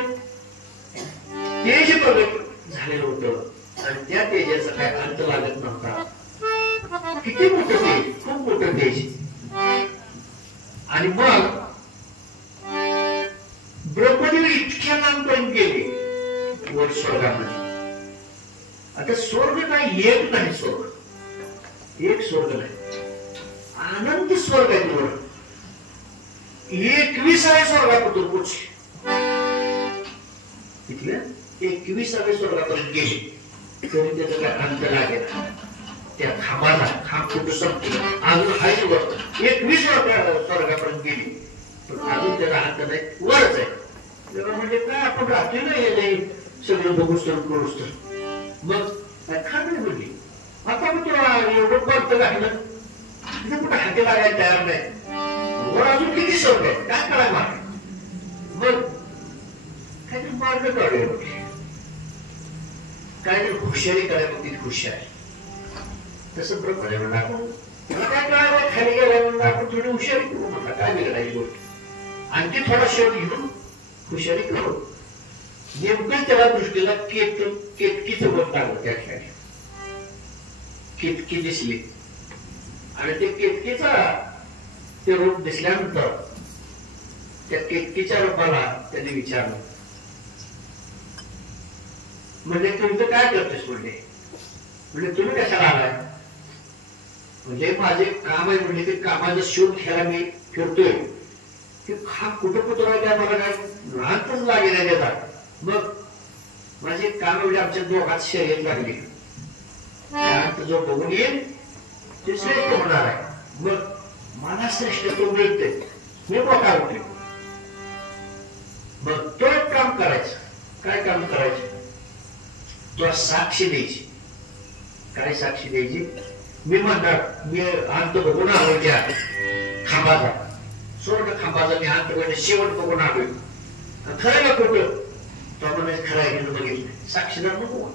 तेज प्रगट झालेलं होतं. आणि त्या तेजाचा काय अंत लागत नव्हता. किती मोठं ते, खूप खूप मोठं द्यायची. आणि मग ब्रह्मदेव इतक्या लांबपर्यंत गेले वर स्वर्गामध्ये. आता स्वर्ग नाही, एक नाही स्वर्ग, एक स्वर्ग नाही, अनंत स्वर्ग आहे वर. 21व्या स्वर्गापर्यंत पोचले. तिथल्या 21व्या स्वर्गापर्यंत गेले तरी त्याचा काय अंत लागेल. त्या खांबाला खांब कुठं संपतो अजून हाय वर. 21 स्वर्गापर्यंत गेली पण अजून त्याचा अंत नाही, वरच आहे. म्हणजे काय आपण रात्री नाही सगळं बघूच तर करूच तर. मग खांब म्हणली आता मग तुला एवढं पडतं घातलं तिथे कुठं हाती लागायला तयार नाही. वर अजून किती स्वर्ग आहे, काय करायला मार. मग काहीतरी मार्ग काढूया, काहीतरी हुशारी करायला ती हुशार. तसं ब्रह्मदेव आपण काय कळायला खाली गेला म्हणून आपण थोडी हुशारी करू म्हणा, काय बिघडायची गोष्ट. आणखी थोडा शोध घेऊन हुशारी करू. नेमकं त्याला दृष्टीला केतकीचं बोट लागलं. त्या ठिकाणी केतकी दिसली आणि ते केतकीचा ते रूप दिसल्यानंतर त्या केतकीच्या रूपाला त्यांनी विचारलं, म्हणजे तुमचं काय करतेस म्हणले. म्हणजे तुम्ही कशाला आलाय. म्हणजे माझे काम आहे म्हणजे ते कामाचा शोध घ्यायला मी फिरतोय. ते खाप कुठं कुठं काय मला काय लहानच लागेल नाही देतात. मग माझे काम म्हणजे आमच्या दोघात शर्यत लागली. जो बघून येईल ते श्रेष्ठ होणार आहे. मग मला श्रेष्ठत्व मिळते, मी मोठा होते. मग तो एक काम करायचं. काय काम करायचं, तो साक्षी द्यायची. काय साक्षी द्यायची, मी म्हणणार मी अंत बघून आलो त्या खांबाचा, स्वर्ण खांबाचा मी अंत म्हणजे शेवट बघून आलोय. खरं का खोटं, तो म्हणायचं खरं आहे की बघितलं. साक्षीदार नको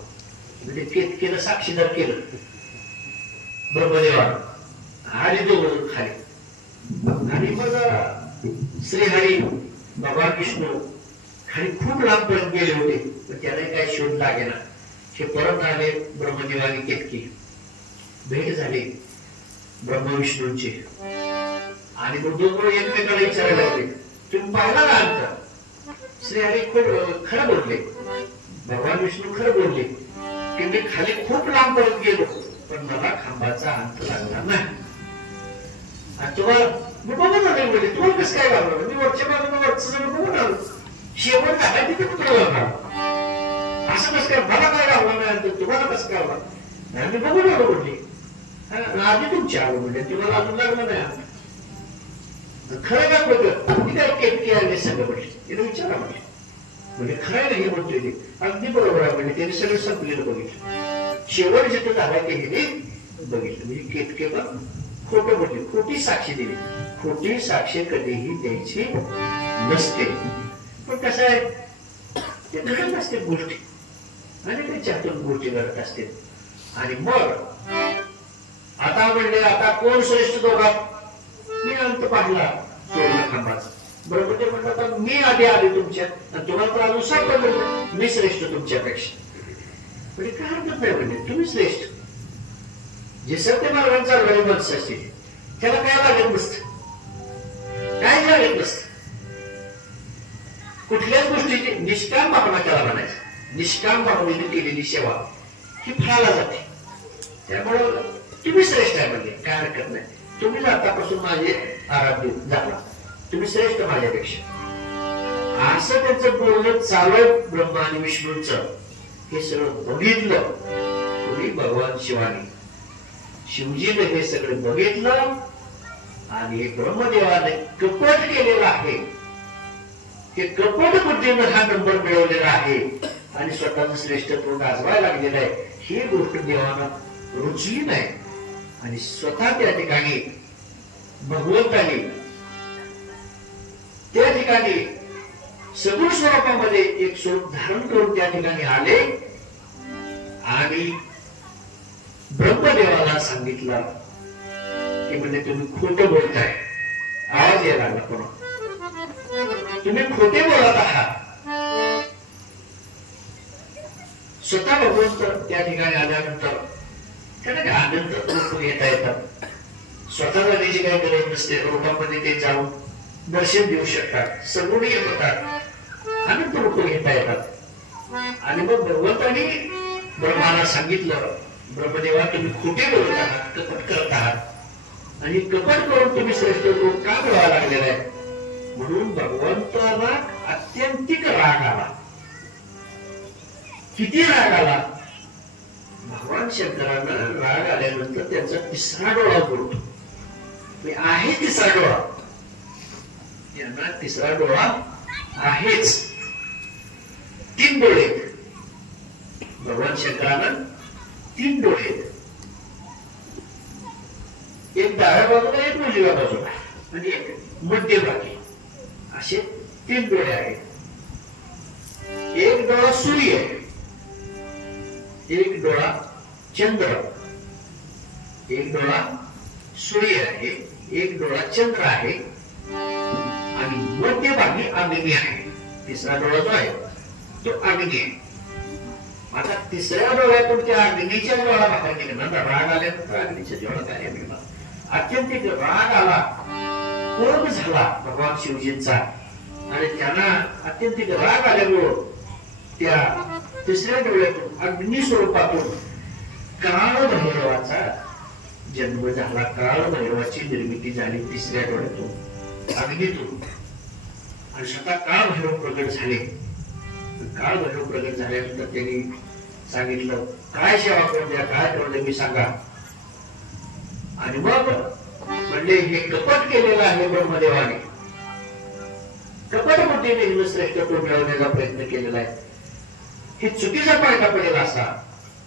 म्हणजे केलं साक्षीदार केलं ब्रह्मदेवा. आणि दोघं खाली. आणि मग श्रीहरी भगवान विष्णू खाली खूप लांबपर्यंत गेले होते पण त्याला काही शोध लागेना. हे परत आले ब्रह्मदेवानी केतकी. भेट झाली ब्रह्म विष्णूंची. आणि मग दोघं एकमेकाला विचारायला लागले, तुम्ही पाहिला का अंत. श्रीहरी खरं बोलले, भगवान विष्णू खरं बोलले की मी खाली खूप लांबपर्यंत गेलो पण मला खांबाचा अंत लागला नाही. आणि तुम्हाला मी बघून आलो म्हणजे तुम्हाला कसं काय लागलं. मी वरच्या बाजूला वरचं जण बघून आलो, शेवट झाला तिथे कुठं लागला. असं कसं काय मला काय लागलं नाही तुम्हाला कसं काय लागलं. मी बघून आलो म्हणले. आधी तुमची आलो म्हणजे तुम्हाला अजून लागलं नाही. खरं का खोटं, काय केतकी आले सगळं म्हटले. तिला विचारा म्हटले. म्हणजे खरं नाही म्हणतोय ते अगदी बरोबर आहे. म्हणजे त्याने सगळं संपलेलं बघितलं. शेवट जिथं झाला ते बघितलं. म्हणजे केतके पण खोटं म्हटले, खोटी साक्षी दिली. खोटी साक्षी कधीही द्यायची नसते. पण कसं आहे ते घडत असते गोष्टी आणि त्याच्यातून गोष्टी घडत असते. आणि मग आता म्हणले आता कोण श्रेष्ठ दोघात. मी अंत पाहिला सोळा खांबाचा. बरोबर ते म्हणतात मी आधी आले तुमच्यात आणि तुम्हाला तर अजून सापडलं मी श्रेष्ठ तुमच्यापेक्षा. म्हणजे काय हरकत नाही म्हणजे तुम्ही श्रेष्ठ. जे सत्य मार्गाने चालणारे माणसं असतील त्याला काय लागत नसत, काय लागत नसत. कुठल्याच गोष्टीची निष्काम भावना त्याला म्हणायचं. निष्काम भावनेने केलेली सेवा ही फळाला जाते. त्यामुळं तुम्ही श्रेष्ठ आहे म्हणजे काय हरकत नाही. तुम्ही आतापासून माझे आराध्य झाला, तुम्ही श्रेष्ठ माझ्यापेक्षा. असं त्यांचं बोलणं चालत ब्रह्मा आणि विष्णूंचं हे सगळं बघितलं कोणी, भगवान शिवानी. शिवजीने हे सगळं बघितलं आणि हे ब्रह्मदेवाने कपट केलेलं आहे. हे कपट बुद्धीनं हा नंबर मिळवलेला आहे आणि स्वतःचं श्रेष्ठत्व गाजवायला लागलेलं आहे. ही गोष्ट देवाला रुचली नाही आणि स्वतः त्या ठिकाणी भगवंताने त्या ठिकाणी सगुण स्वरूपामध्ये एक स्वरूप धारण करून त्या ठिकाणी आले आणि ब्रह्मदेवाला सांगितलं की म्हणजे तुम्ही खोटं बोलताय. आवाज यायला लागला कोणा, तुम्ही खोटे बोलत आहात. स्वतः भगवंत त्या ठिकाणी आल्यानंतर त्याला आनंद येता येतात. स्वतः जाण्याची काही गरज नसते. रूपामध्ये ते जाऊन दर्शन देऊ शकतात, सगुणीय होतात, अनंत रूप घेता येतात. आणि मग भगवंतांनी ब्रह्माला सांगितलं, ब्रह्मदेवा तुम्ही खोटे बोलत आहात, कपट करत आहात आणि कपट करून तुम्ही श्रेष्ठ लोक का मिळावा लागलेला आहे. म्हणून भगवंताला अत्यंतिक राग आला. किती राग आला. भगवान शंकरांना राग आल्यानंतर त्यांचा तिसरा डोळा बोलतो. आहे तिसरा डोळा, यांना तिसरा डोळा आहेच. 3 डोळे भगवान शंकरांना, 3 डोळे, एक डाव्या बाजूला, एक उजव्या बाजूला आणि एक मध्यभागी, असे 3 डोळे आहेत. एक डोळा सूर्य, एक डोळा चंद्र, एक डोळा सूर्य आहे, एक डोळा चंद्र आहे आणि मध्यभागी अग्नी आहे. तिसरा डोळा जो आहे तो अग्नी आहे. आता तिसऱ्या डोळ्यातून त्या अग्नीच्या डोळा बाहेर निघणार. राग आल्यानंतर अग्नीच्या डोळा बाहेर निघणार. अत्यंतिक राग आला, कोप झाला भगवान शिवजींचा आणि त्यांना अत्यंतिक राग आल्यामुळं त्या तिसऱ्या डोळ्यातून अग्नी स्वरूपातून काळ भैरवाचा जन्म झाला. काळ भैरवाची निर्मिती झाली तिसऱ्या डोळ्यातून, अग्नीतून. आणि स्वतः काळ भैरव प्रगट झाले. काळ भैरव प्रगट झाल्यानंतर त्यांनी सांगितलं, काय सेवा करून द्या, काय करून द्या मी सांगा. आणि मग म्हणले, हे कपट केलेलं आहे ब्रह्मदेवाने, कपट बुद्धीने श्रेष्ठत्व मिळवण्याचा प्रयत्न केलेला आहे, हे चुकीचा पायटा पडेल असा.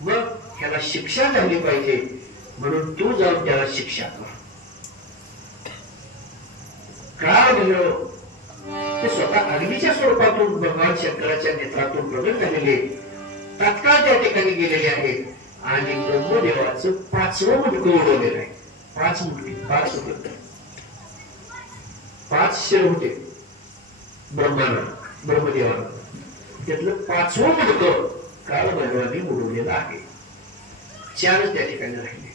मग त्याला शिक्षा झाली पाहिजे, म्हणून तू जाऊन त्याला शिक्षा कर. काळ भैरव ते स्वतः अग्नीच्या स्वरूपातून भगवान शंकराच्या नेत्रातून प्रगट झालेले तात्काळ त्या ठिकाणी गेलेले आहेत आणि ब्रह्मदेवाचं 5वं मुंडकं उडवलेलं आहे. 5 मुंडके, 5 होते, 5 शिर होते ब्रह्माना, ब्रह्मदेवाला. त्यातलं 5वं मुंडकं काळ भैरवाने उडवलेलं आहे. 4च त्या ठिकाणी राहिले.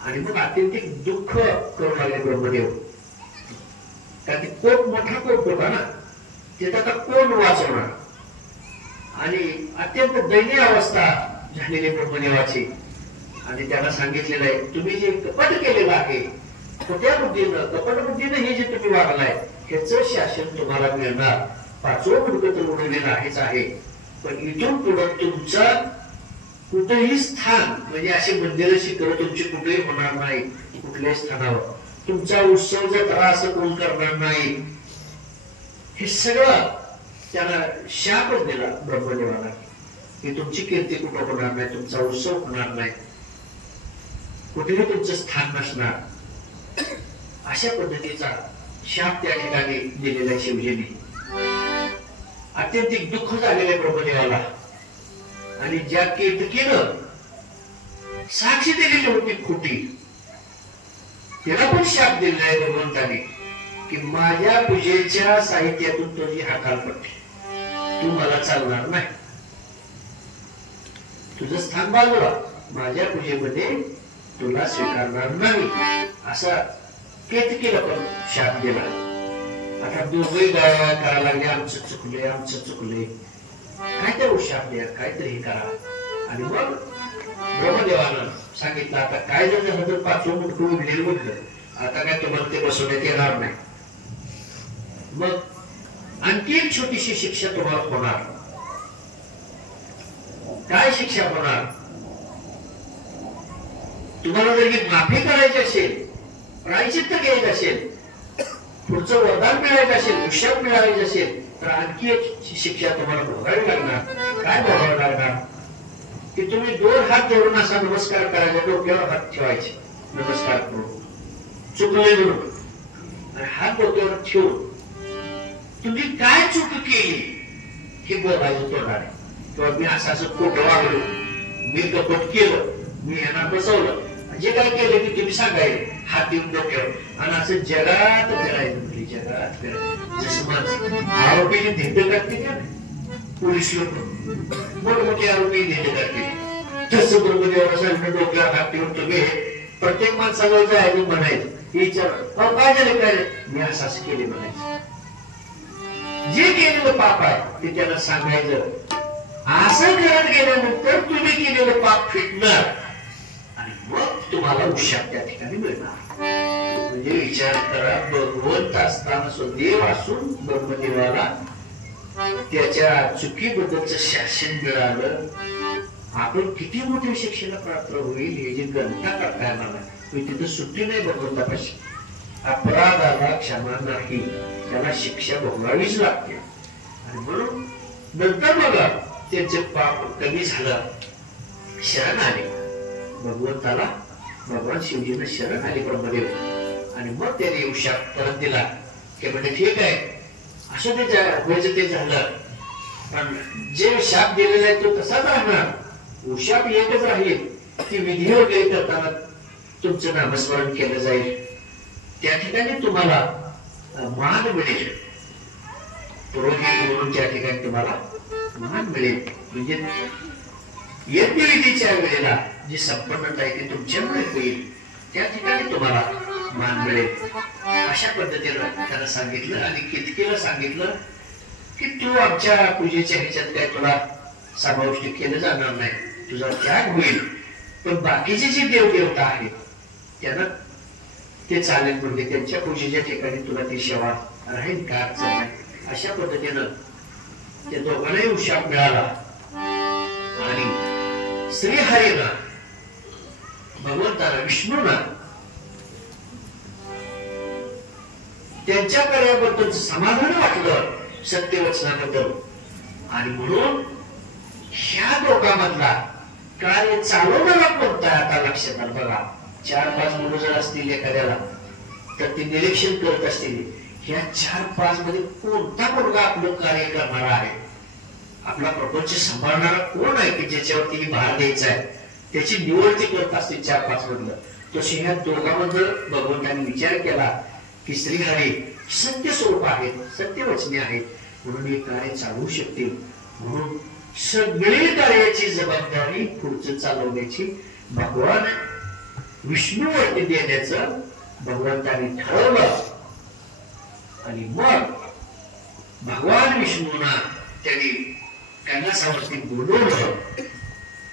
आणि मग अत्यंतिक दुःख करू लागले ब्रह्मदेव. कारण कोप मोठा कोप होता ना, ते आता कोण वाचवणार. आणि अत्यंत दयनीय अवस्था झालेली ब्रह्मदेवाची. आणि त्यांना सांगितलेलं आहे, तुम्ही जे कपट केलेलं आहे, खोट्या बुद्धीनं, कपट बुद्धीनं हे जे तुम्ही वागलाय, ह्याचं शासन तुम्हाला मिळणार. 5वं मुंडकं तर उडवलेलं आहेच आहे, पण इथून पुढे तुमचा कुठेही स्थान, म्हणजे असे मंदिर शिखर तुमची कुठेही होणार नाही. कुठल्याही स्थानावर तुमचा उत्सव जत्रा असं कोण करणार नाही. हे सगळं त्याला शापच दिला ब्रह्मदेवाला, की तुमची कीर्ती कुठं होणार नाही, तुमचा उत्सव होणार नाही, कुठेही तुमचं स्थान नसणार. अशा पद्धतीचा शाप त्या ठिकाणी दिलेला शिवजीने. अत्यंतिक दुःख झालेले ब्रह्मदेवाला. आणि ज्या केतकीनं साक्षी दिलेली होती खोटी, त्याला पण शाप दिला आहे भगवंताने, की माझ्या पूजेच्या साहित्यातून तुझी हकालपट्टी, तू मला चालणार नाही, तुझं स्थान बाजूला, माझ्या पूजेमध्ये तुला स्वीकारणार नाही, असा केतकीला पण शाप दिला. आता दोघे गाया करायला लागले, आमचं चुकले, आमचं चुकले, काहीतरी शाप द्या, काहीतरी हे करा. आणि मग ब्रह्मदेवानं सांगितलं, आता काय जर 5वं मुंडकं उडलेलं म्हटलं, आता काय तुम्हाला ते बसवण्यात येणार नाही. मग आणखी एक छोटीशी शिक्षा तुम्हाला होणार. काय शिक्षा होणार? तुम्हाला जर ही माफी करायची असेल, प्रायश्चित्त घ्यायचं असेल, पुढचं वरदान मिळायचं असेल, उशाप मिळायचं असेल, तर आणखी एक शिक्षा तुम्हाला भोगावी लागणार. काय भोगावं लागणार? की तुम्ही 2 हात जोडून असा नमस्कार करायचा, डोक्यावर हात ठेवायचे, नमस्कार करून, चुकले म्हणून, आणि हात डोक्यावर ठेवून तुम्ही काय चूक केली हे बोलायचं तोंडाने. किंवा मी असं असं खोटं वागलो, मी कपट केलं, मी यांना बसवलं, जे काय केलं की तुम्ही सांगायचे, हात देऊन डोक्यावर. आणि असं जगात फिरायचं, म्हणजे जगात फिरायचं. जसं माझं आरोपीने धिंड करते ना पोलीस लोक, मोठमोठे आरोपी धिंड करते, तसं ब्रह्मदेवाला सांगितलं डोक्यावर हात देऊन तुम्ही प्रत्येक माणसाला जायचं म्हणायचं, विचार काय झालं काय मी असं केले म्हणायचं. जे केलेलं पाप आहे ते त्याला सांगायचं. असं करत गेल्यानंतर तुम्ही केलेलं पाप फिटणार आणि मग तुम्हाला उशाप त्या ठिकाणी मिळणार. म्हणजे विचार करा, भगवंत असताना देव असून ब्रह्मदेवाला त्याच्या चुकीबद्दलचं शासन मिळालं. आपण किती मोठ्या शिक्षेला पात्र होईल हे जे गणता करता येणार नाही. तिथं सुट्टी नाही भगवंतापाशी. अपराधाला क्षमा नाही, त्याला शिक्षा भोगावीच लागते. आणि म्हणून नंतर बघा त्यांचे पाप कमी झालं, शरण आले भगवंताला. भगवान शिवजीनं शरण आले ब्रह्मदेव आणि मग त्याने उशाप परत दिला की म्हणजे ठीक आहे असं ते झालं, पण जे शाप दिलेला आहे तो तसाच राहणार. उशाप एकच राहील, ती विधी वगैरे करताना तुमचं नामस्मरण केलं जाईल. त्या ठिकाणी तुम्हाला मान मिळेल, पुरोहित म्हणून त्या ठिकाणी तुम्हाला मान मिळेल. म्हणजे यज्ञविधीच्या वेळेला जी संपन्नता आहे ती तुमच्यामुळे होईल, त्या ठिकाणी तुम्हाला मान मिळेल. अशा पद्धतीनं त्याला सांगितलं आणि कितकीला सांगितलं की तू आमच्या पूजेच्या ह्याच्यात काय तुला समाविष्ट केलं जाणार नाही, तुझा त्याग होईल, पण बाकीचे जे देवदेवता आहेत त्यांना ते चालेल, म्हणजे त्यांच्या पूजेच्या ठिकाणी तुला ती सेवा राहील का अडचण नाही. अशा पद्धतीनं त्या दोघांनाही उशाप मिळाला. आणि श्रीहरीला भगवंताला विष्णूला त्यांच्या कार्याबद्दल समाधान वाटलं, सत्यवचनाबद्दल. आणि म्हणून ह्या दोघांमधला कार्य चालवणारा कोणता आता लक्षात आलं बघा. 4-5 मुलं जर असतील एखाद्याला तर ते निरीक्षण करत असतील, ह्या 4-5 मध्ये कोणता मुलगा आपलं कार्य करणारा आहे, आपला प्रपंच सांभाळणारा कोण आहे की ज्याच्यावरती भार द्यायचा आहे, त्याची निवड ते करत असते 4-5 मधलं. तसे ह्या दोघांमधलं भगवंताने विचार केला की श्रीहरी सत्य स्वरूप आहेत, सत्यवचने आहेत, म्हणून हे कार्य चालवू शकतील. म्हणून सगळी कार्याची जबाबदारी पुढचं चालवण्याची भगवान विष्णूवरती देण्याचं भगवंताने ठरवलं. आणि मग भगवान विष्णूंना त्यांनी कैलासावरती बोलवलं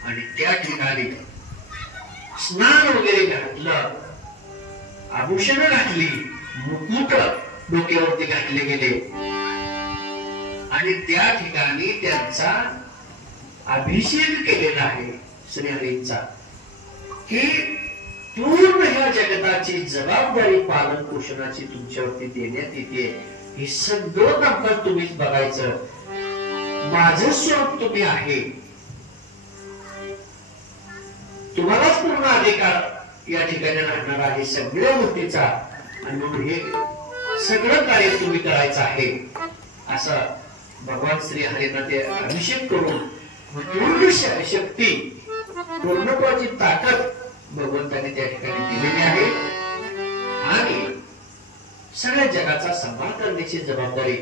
आणि त्या ठिकाणी स्नान वगैरे घातलं, आभूषण घातली, मुकुट डोक्यावरती घातले गेले आणि त्या ठिकाणी त्यांचा अभिषेक केलेला आहे श्रीहरींचा की पूर्ण ह्या जगताची जबाबदारी पालन पोषणाची तुमच्यावरती देण्यात येते. हे सगळं कामकाज तुम्हीच बघायचं, माझं स्वरूप तुम्ही आहे, तुम्हालाच पूर्ण अधिकार या ठिकाणी राहणार आहे सगळ्या गोष्टीचा. आणि म्हणून हे सगळं कार्य तुम्ही करायचं आहे असं भगवान श्रीहरींना ते अभिषेक करून पूर्ण शक्ती, पूर्णत्वाची ताकद भगवंताने त्या ठिकाणी दिलेली आहे. आणि सगळ्या जगाचा सांभाळ करण्याची जबाबदारी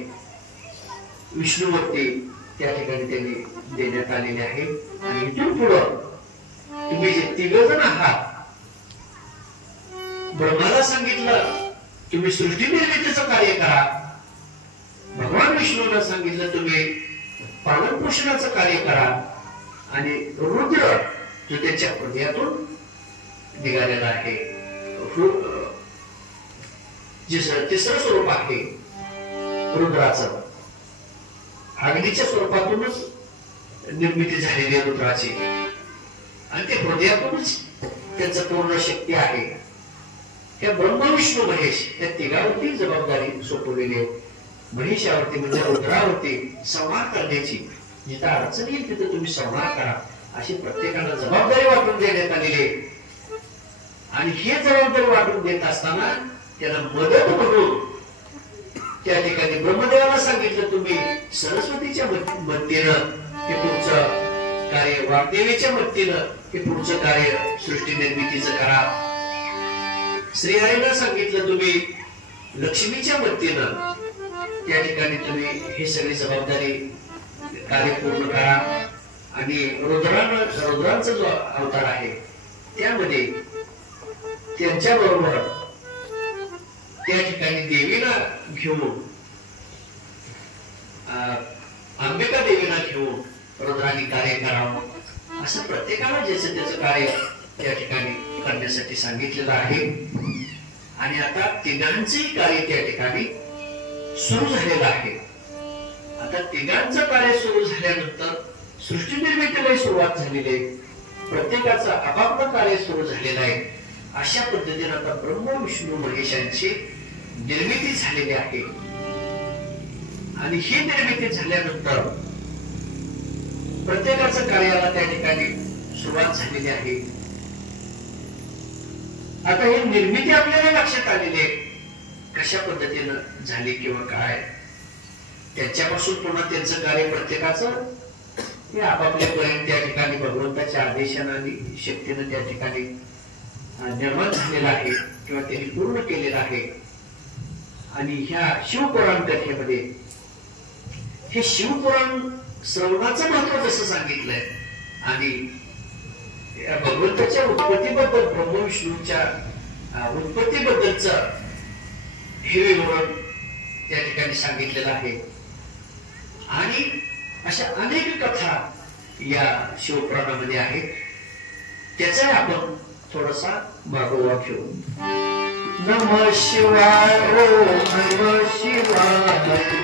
विष्णूवरती त्या ठिकाणी त्यांनी देण्यात आलेली आहे. आणि इथून पुढं तुम्ही जे 3 जण आहात, ब्रह्माला सांगितलं तुम्ही सृष्टी निर्मितीचं कार्य करा, भगवान विष्णूला सांगितलं तुम्ही पालन पोषणाचं कार्य करा, आणि रुद्र जो त्याच्या हृदयातून निघालेला आहे, तिसरं स्वरूप आहे रुद्राचं, अग्नीच्या स्वरूपातूनच निर्मिती झालेली रुद्राची, आणि ते हृदयातूनच त्याचं पूर्ण शक्ती आहे. त्या ब्रह्म विष्णू महेश त्या तिघावरती जबाबदारी सोपवलेली आहे. महेशावरती म्हणजे रुद्रावरती संहार करण्याची, जिथं अडचण येईल तिथे तुम्ही संहार करा अशी प्रत्येकाला जबाबदारी वाटून देण्यात आलेली आहे. आणि हे जबाबदारी वाटून देत असताना त्याला मदत म्हणून त्या ठिकाणी ब्रह्मदेवाला सांगितलं तुम्ही सरस्वतीच्या मदतीनं हे पुढचं कार्य, वाग्देवीच्या मदतीनं हे पुढचं कार्य सृष्टी निर्मितीचं करा. श्रीहरीला सांगितलं तुम्ही लक्ष्मीच्या मदतीनं त्या ठिकाणी तुम्ही हे सगळी जबाबदारी कार्य पूर्ण करा. आणि रुद्रांचा जो अवतार आहे त्यामध्ये त्यांच्या बरोबर त्या ठिकाणी देवीला घेऊन अंबिका देवीला घेऊन रुद्राने कार्य करावं असं प्रत्येकाला ज्याचं त्याचं कार्य त्या ठिकाणी करण्यासाठी सांगितलेलं आहे. आणि आता तिघांचेही कार्य त्या ठिकाणी सुरू झालेलं आहे. आता तिघांचं कार्य सुरू झाल्यानंतर सृष्टी निर्मितीला सुरुवात झालेली आहे. प्रत्येकाचं आपापलं कार्य सुरू झालेलं आहे. अशा पद्धतीने आता ब्रह्म विष्णू महेशांची निर्मिती झालेली आहे. आणि ही निर्मिती झाल्यानंतर प्रत्येकाचं कार्याला त्या ठिकाणी सुरुवात झालेली आहे. आता ही निर्मिती आपल्याला लक्षात आलेली आहे कशा पद्धतीनं झाली किंवा काय. त्यांच्यापासून पुन्हा त्यांचं कार्य प्रत्येकाचं हे आपापल्यापर्यंत त्या ठिकाणी भगवंताच्या आदेशानं आणि शक्तीनं त्या ठिकाणी निर्माण झालेला आहे किंवा त्यांनी पूर्ण केलेला आहे. आणि ह्या शिवपुराण कथेमध्ये हे शिवपुराण श्रवणाचं महत्व जसं सांगितलंय आणि भगवंताच्या उत्पत्तीबद्दल ब्रह्मविष्णूच्या उत्पत्तीबद्दलच हे विवरण त्या ठिकाणी सांगितलेलं आहे. आणि अशा अनेक कथा या शिवपुराणामध्ये आहेत. त्याचा आपण थोडासा मागोवा घेऊ. नमः शिवाय, ओम नमः शिवाय.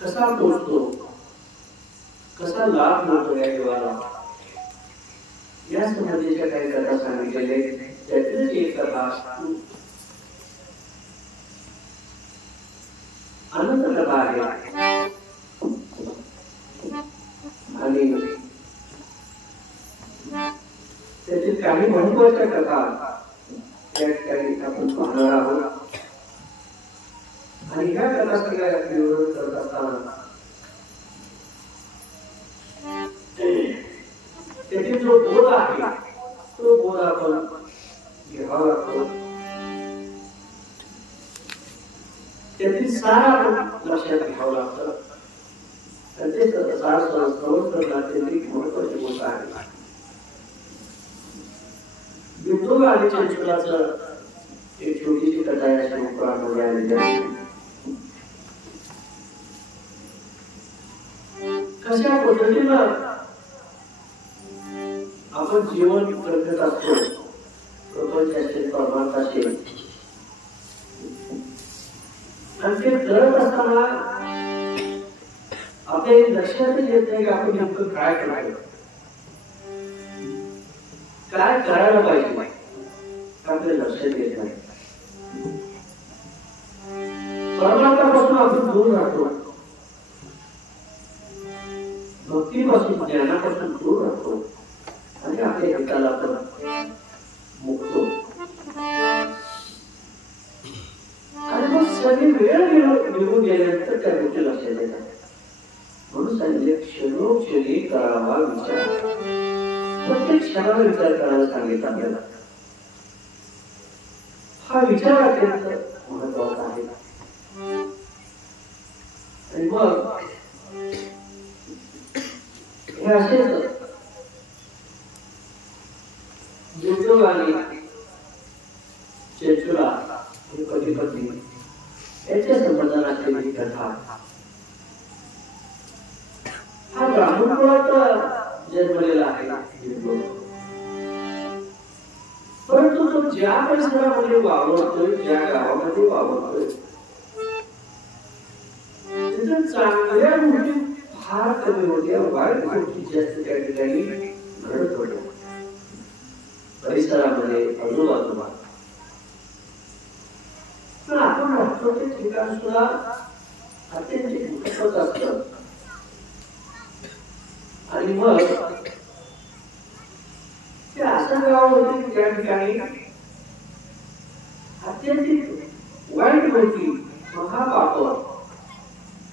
कसा पोचतो, कसा लाभ मिळतो या जीवाला, या संबंधीच्या काही कथा सांगितलेले. त्यातलीच एक कथा अनंत कथा आहे. आणि त्यातील काही महत्वाच्या कथा त्या ठिकाणी आपण पाहणार आहोत. आणि ह्या कथा सगळ्या विरोध करत असताना त्यातील जो बोध आहे तो बोध आपण घ्यावा लागतो. त्यातील सार आपण लक्षात घ्यावं लागतं. आणि ते सार समजताना त्याची महत्वाची गोष्ट आहे. बिंदू आणि चंचुलाचं एक छोटीशी कथा या शिवपुराणामध्ये आलेली आहे. कशा पद्धतीनं आपण जीवन करत असतो प्रपंच असेल परमार्थ असेल आणि ते करत असताना आपल्या लक्षात येत नाही की आपण नेमकं काय करतो काय करायला पाहिजे आपल्या लक्षात येत नाही परमार्थापासून आपण दूर राहतो भक्तीपासून ज्ञानापासून दूर राहतो आणि आपल्या हिताला आपण मुक्तो आणि मग सगळी वेळ निघून गेल्यानंतर त्या गोष्टी लक्षात येतात म्हणून सांगितले क्षणोक्षणी करावा विचार प्रत्येक क्षणाला विचार करायला सांगितलं आपल्याला हा विचार अत्यंत महत्वाचा आहे आणि मग हे असेच दुर्योगाने चेचुला हे पती पत्नी याच्या संबंधात असलेली कथा हा ब्राह्मण कुळात जन्मलेला आहे परंतु तो ज्या परिसरामध्ये वावरतोय ज्या गावामध्ये वावरतोय तिथे चांगल्या गोष्टी फार कमी होत्या वाईट गोष्टी जास्त त्या ठिकाणी घडत होत्या परिसरामध्ये आजूबाजूला पण आपण राहतो ते ठिकाण सुद्धा अत्यंत दुःखद असतं आणि मग ते असं गाव होते त्या ठिकाणी अत्यंत वाईट गोष्टी महापाप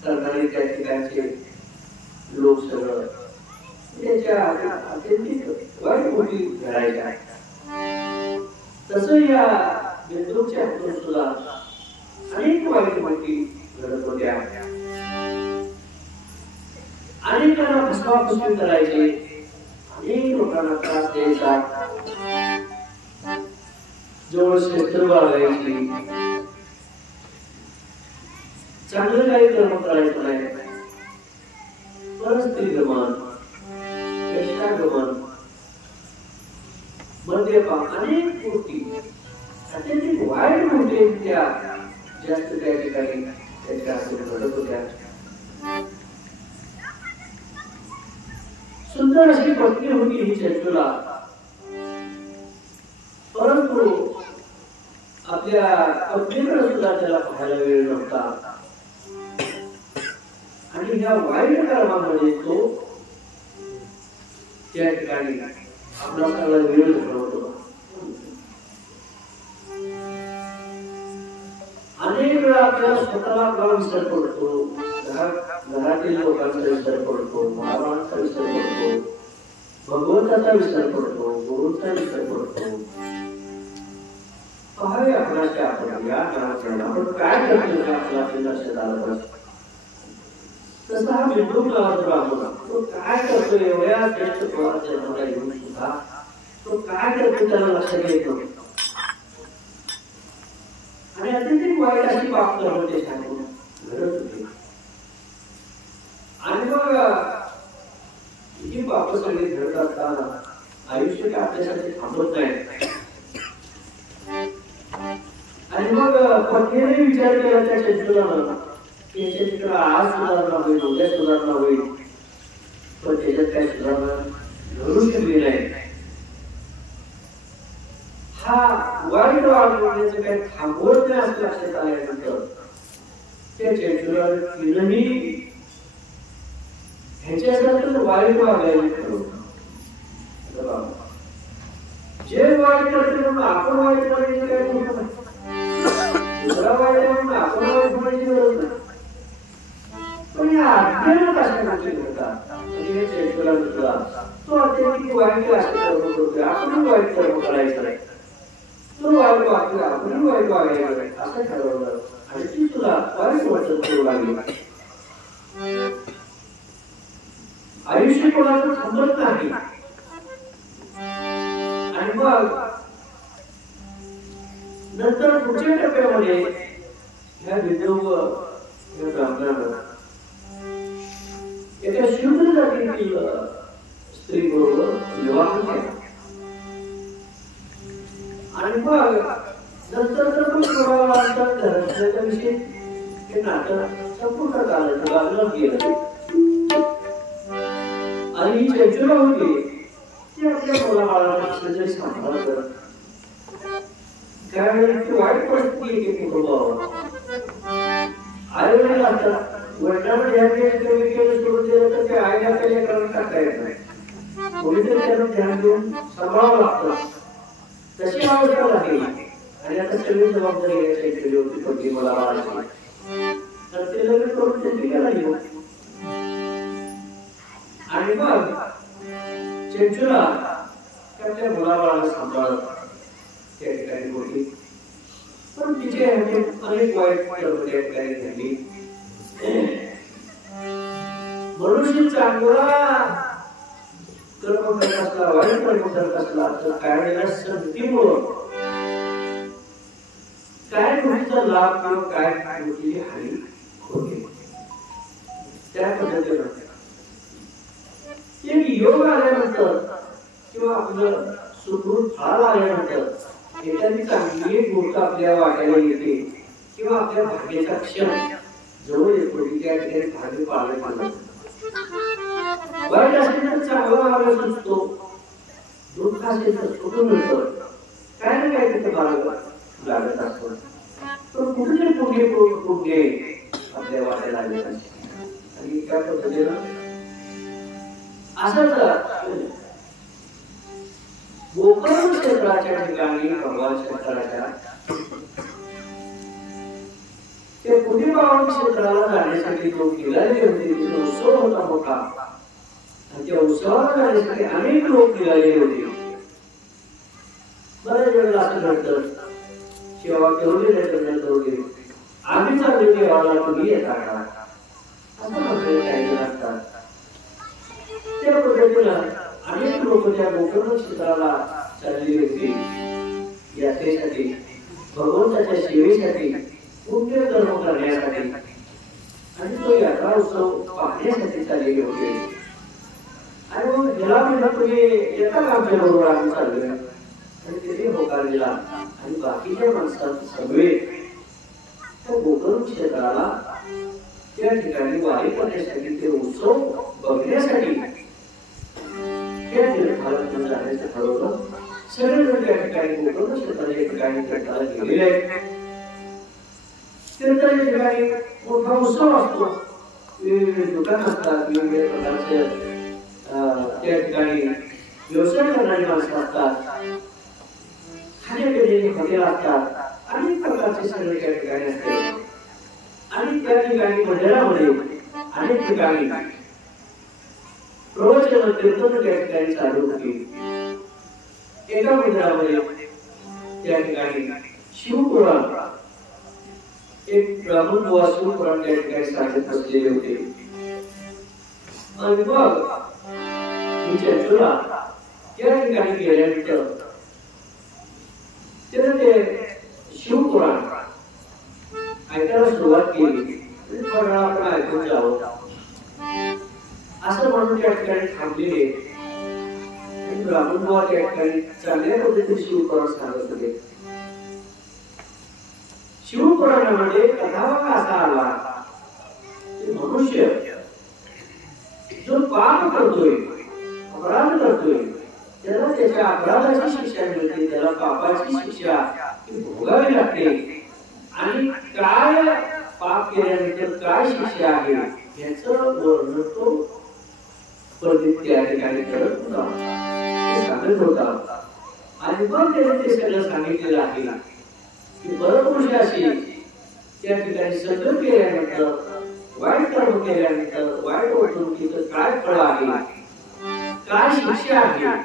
करणारे त्या ठिकाणचे लोक सगळं त्याच्या अत्यंत वाईट गोष्टी घडायच्या तसं या बिंदूच्या हातून सुद्धा अनेक वाईट गोष्टी घडत होत्या अनेकांना फसवाफसवी करायचे अनेक लोकांना त्रास द्यायचा जवळ क्षेत्र बाळगायची चांगलं काही कर्म करायचं नाही परस्त्रीगमन वेश्यागमन मद्यपान अनेक गोष्टी अत्यंत वाईट गोष्टी त्या जास्त त्या ठिकाणी त्याच्या घडत होत्या सुंदर अशी पत्नी होती ही चेचुला परंतु आपल्या पत्नीकडे सुद्धा त्याला पाहायला वेळ नव्हता आणि ह्या वाईट कर्मामध्ये तो त्या ठिकाणी आपला सगळा वेळ घालवतो अनेक वेळा आपल्याला स्वतःला आपला विसर पडतो घरातील लोकांचा विसर पडतो महाराजांचा विसर पडतो भगवंताचा विसर पडतो गुरूंचा विसर पडतो पहावे आपल्याच्या आपण या आपण काय करतो आपल्या लक्षात आलं पाहिजे तसा हा बिंदू ब्राह्मण तो काय करतो एवढ्या श्रेष्ठ कुळात जन्माला येऊन सुद्धा तो काय करतो त्याला लक्षात येतो आणि अत्यंत वाईट अशी पाप होते सांगून घडत होते आणि मग ही पाप सगळी घडत असताना आयुष्य काय आपल्यासाठी थांबत नाही आणि मग पत्नीने विचार केला त्या चेतुलानं त्याच्या तिकडं आज सुधारणा होईल उद्या सुधारणा होईल पण त्याच्यात काही सुधारणा घडू शकली नाही हा वाईट वागण्याचं काही थांबवत नाही असं लक्षात आल्यानंतर त्या चेतुलाने ह्याच्यासारखं वाईट वागायला ठरवलं जे वाईट करते म्हणून आपण वाईट करायचं काय मोठं नाही दुसरा वाईट म्हणून आपण वाईट होण्याची गरज नाही पण या अज्ञानात अशा गोष्टी घडतात म्हणजे हे चेतुला दुसरा तो अत्यंत वाईट असे कर्म करतोय आपण वाईट कर्म करायचं नाही तो वाईट वागतोय आपण वाईट वागायचं असं ठरवलं आणि ती तुला वाईट वाटत करू लागली आयुष्य कोणाचं थांबत नाही आणि मग नंतर पुढच्या टप्प्यामध्ये ह्या विधव ब्राह्मणानं एका शूद्र जातीतील स्त्री बरोबर विवाह निर्वाह केला आणि मग नंतर तर मग थोडा धर्माच्या विषयी हे नाटक संपूर्ण काळाचं बाजूला गेलं आणि ही चर्चा होती ती आपल्या मुलाबाळांना जरी सांभाळ करत त्यावेळी वाईट परिस्थिती येते कुटुंबावर आई वडील असतात वडिलांना ध्यान द्यायचं सोडून दिलं तर ते आईला काही करून टाकता येत नाही कोणीतरी त्यांना ध्यान देऊन सांभाळावं लागतं तशी अवस्था झाली आणि आता सगळी जबाबदारी घ्यायची केली होती पती मला बाळाची तर ते लग्न करून त्यांची गेला येऊ आणि मग चेंचूला त्याच्या मुलाबाळाला सांभाळत त्या ठिकाणी होती पण तिचे अनेक वाईट कर्म त्या ठिकाणी झाली मनुष्य चांगला कर्म करत असला वाईट कर्म करत असला तर कायद्याला संधीमुळं काय गोष्टीचा लाभ किंवा काय गोष्टीची हानी होते त्या पद्धतीनं एक योग आल्यानंतर किंवा आपलं सुखरूप फळ आल्यानंतर एखादी चांगली एक गोष्ट आपल्या वाट्याला येते किंवा आपल्या भाग्याचा क्षण जवळ येतो की त्या ठिकाणी भाग्य पाळलं पाहिजे वाईट असेल तर चांगला मार्ग सुचतो दुःख असेल तर सुटून मिळतं काय ना काय तिथे मार्ग लागत असतो पण कुठेतरी पुढे आपल्या वाट्याला आले आणि त्या पद्धतीनं असंच गोकर्ण क्षेत्राच्या ठिकाणी भगवान शंकराच्या ते पुण्यपावन क्षेत्राला जाण्यासाठी लोक निघाले होते तिथे उत्सव होता मोठा आणि त्या उत्सवाला जाण्यासाठी अनेक लोक निघाले होते बऱ्याच वेळेला असं घडतं सेवा केवढी नाही आम्ही चालले देवाला तुम्ही येता का असं म्हटलं काही जण असतात त्या पद्धतीनं अनेक लोक त्या गोकर्ण क्षेत्राला चालली होती यात्रेसाठी भगवंताच्या सेवेसाठी पुण्य कर्म करण्यासाठी आणि तो यात्रा उत्सव पाहण्यासाठी चाललेले होते आणि मग गेला महिना तुम्ही येता का आमच्या बरोबर आम्ही चाललोय आणि तिथे होकार दिला आणि बाकीच्या माणसात सगळे त्या गोकर्ण क्षेत्राला त्या ठिकाणी वारी करण्यासाठी ते उत्सव बघण्यासाठी त्या ठिकाणी जाण्याचं ठरवलं सगळेजण त्या ठिकाणी गोकर्ण क्षेत्राच्या ठिकाणी भेटायला गेलेले आहेत त्या ठिकाणी मोठा उत्सव असतो वेगवेगळे दुकान असतात वेगवेगळ्या प्रकारचे त्या ठिकाणी व्यवसाय करणारी माणसं असतात खाण्यापिण्याची हॉटेल असतात अनेक प्रकारचे सगळे त्या ठिकाणी असते आणि त्या ठिकाणी मंदिरामध्ये अनेक ठिकाणी प्रवचन कीर्तन त्या ठिकाणी चालू होती एका मंदिरामध्ये त्या ठिकाणी शिवपुराण एक ब्राह्मण बुवा शिवपुराण त्या ठिकाणी सांगत बसलेले होते आणि मग मी चर्चला त्या ठिकाणी गेल्यानंतर त्यानं ते शिवपुराण ऐकायला सुरुवात केली थोडा आपण ऐकून जावं असं म्हणून त्या ठिकाणी थांबलेले ब्राह्मण बुवा त्या ठिकाणी चांगल्या पद्धतीने शिवपुराण सांगत होते शिवपुराणामध्ये कथाभाग असा आला की मनुष्य जो पाप करतोय अपराध करतोय त्याला त्याच्या अपराधाची शिक्षा मिळते त्याला पापाची शिक्षा भोगावी लागते आणि काय पाप केल्यानंतर काय शिक्षा आहे याचं वर्णन तो पंडित त्या ठिकाणी करत होता सांगत होता आणि मग त्याने ते सगळं सांगितलेलं आहे की परपुरुषाशी त्या ठिकाणी सगळं केल्यानंतर वाईट कर्म केल्यानंतर वाईट वर्तणुकीचं काय फळ आहे काय शिक्षा आहे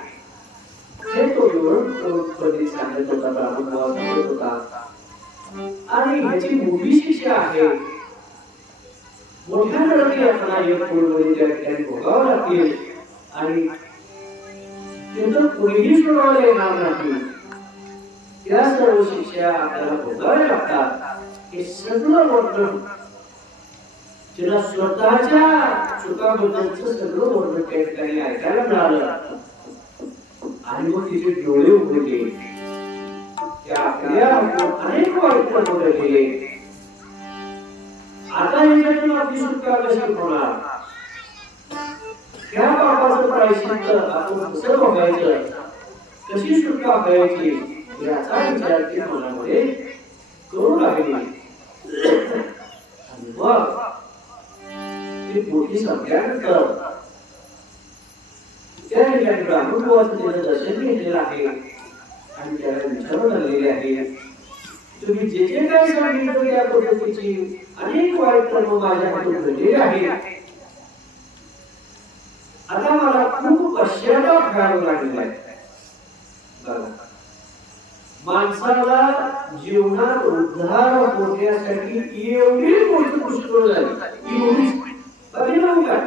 हे तो विवरण पंडित सांगत होता ब्राह्मण बुवा सांगत होता आणि ह्याची मोठी शिक्षा आहे मोठ्या नरकी आपल्याला एक पूर्णपणे त्या ठिकाणी भोगावं लागतील आणि त्याचं कोणीही सोडवायला येणार नाही त्या सर्व शिक्षा आपल्याला भोगाव्या लागतात हे सगळं वर्णन तिला स्वतःच्या चुकाबद्दलचं सगळं वर्णन त्या ठिकाणी ऐकायला मिळालं आणि मग तिचे डोळे उघडले. त्या अनेक वाईट कर्म केले. आता याच्यातून आपली सुटका कशी होणार? त्या पापाचं प्रायश्चित्त आपण कसं बघायचं, कशी सुटका व्हायची याचा विचार ते मनामध्ये करू लागले. आणि मग ती पोथी संपल्यानंतर त्या ठिकाणी ब्राह्मणोवाचं त्याचं दर्शन घेतलेलं आहे आणि त्याला विचारू लागलेले आहे, तुम्ही जे जे काही सांगितलं त्या पद्धतीची अनेक वाईट कर्म माझ्या हातून घडलेले आहेत. आता मला खूप पश्चाताप करावा लागलेला आहे. माणसाला जीवनात उद्धार होण्यासाठी एवढी मोठी पुष्कळ झाली, एवढी काय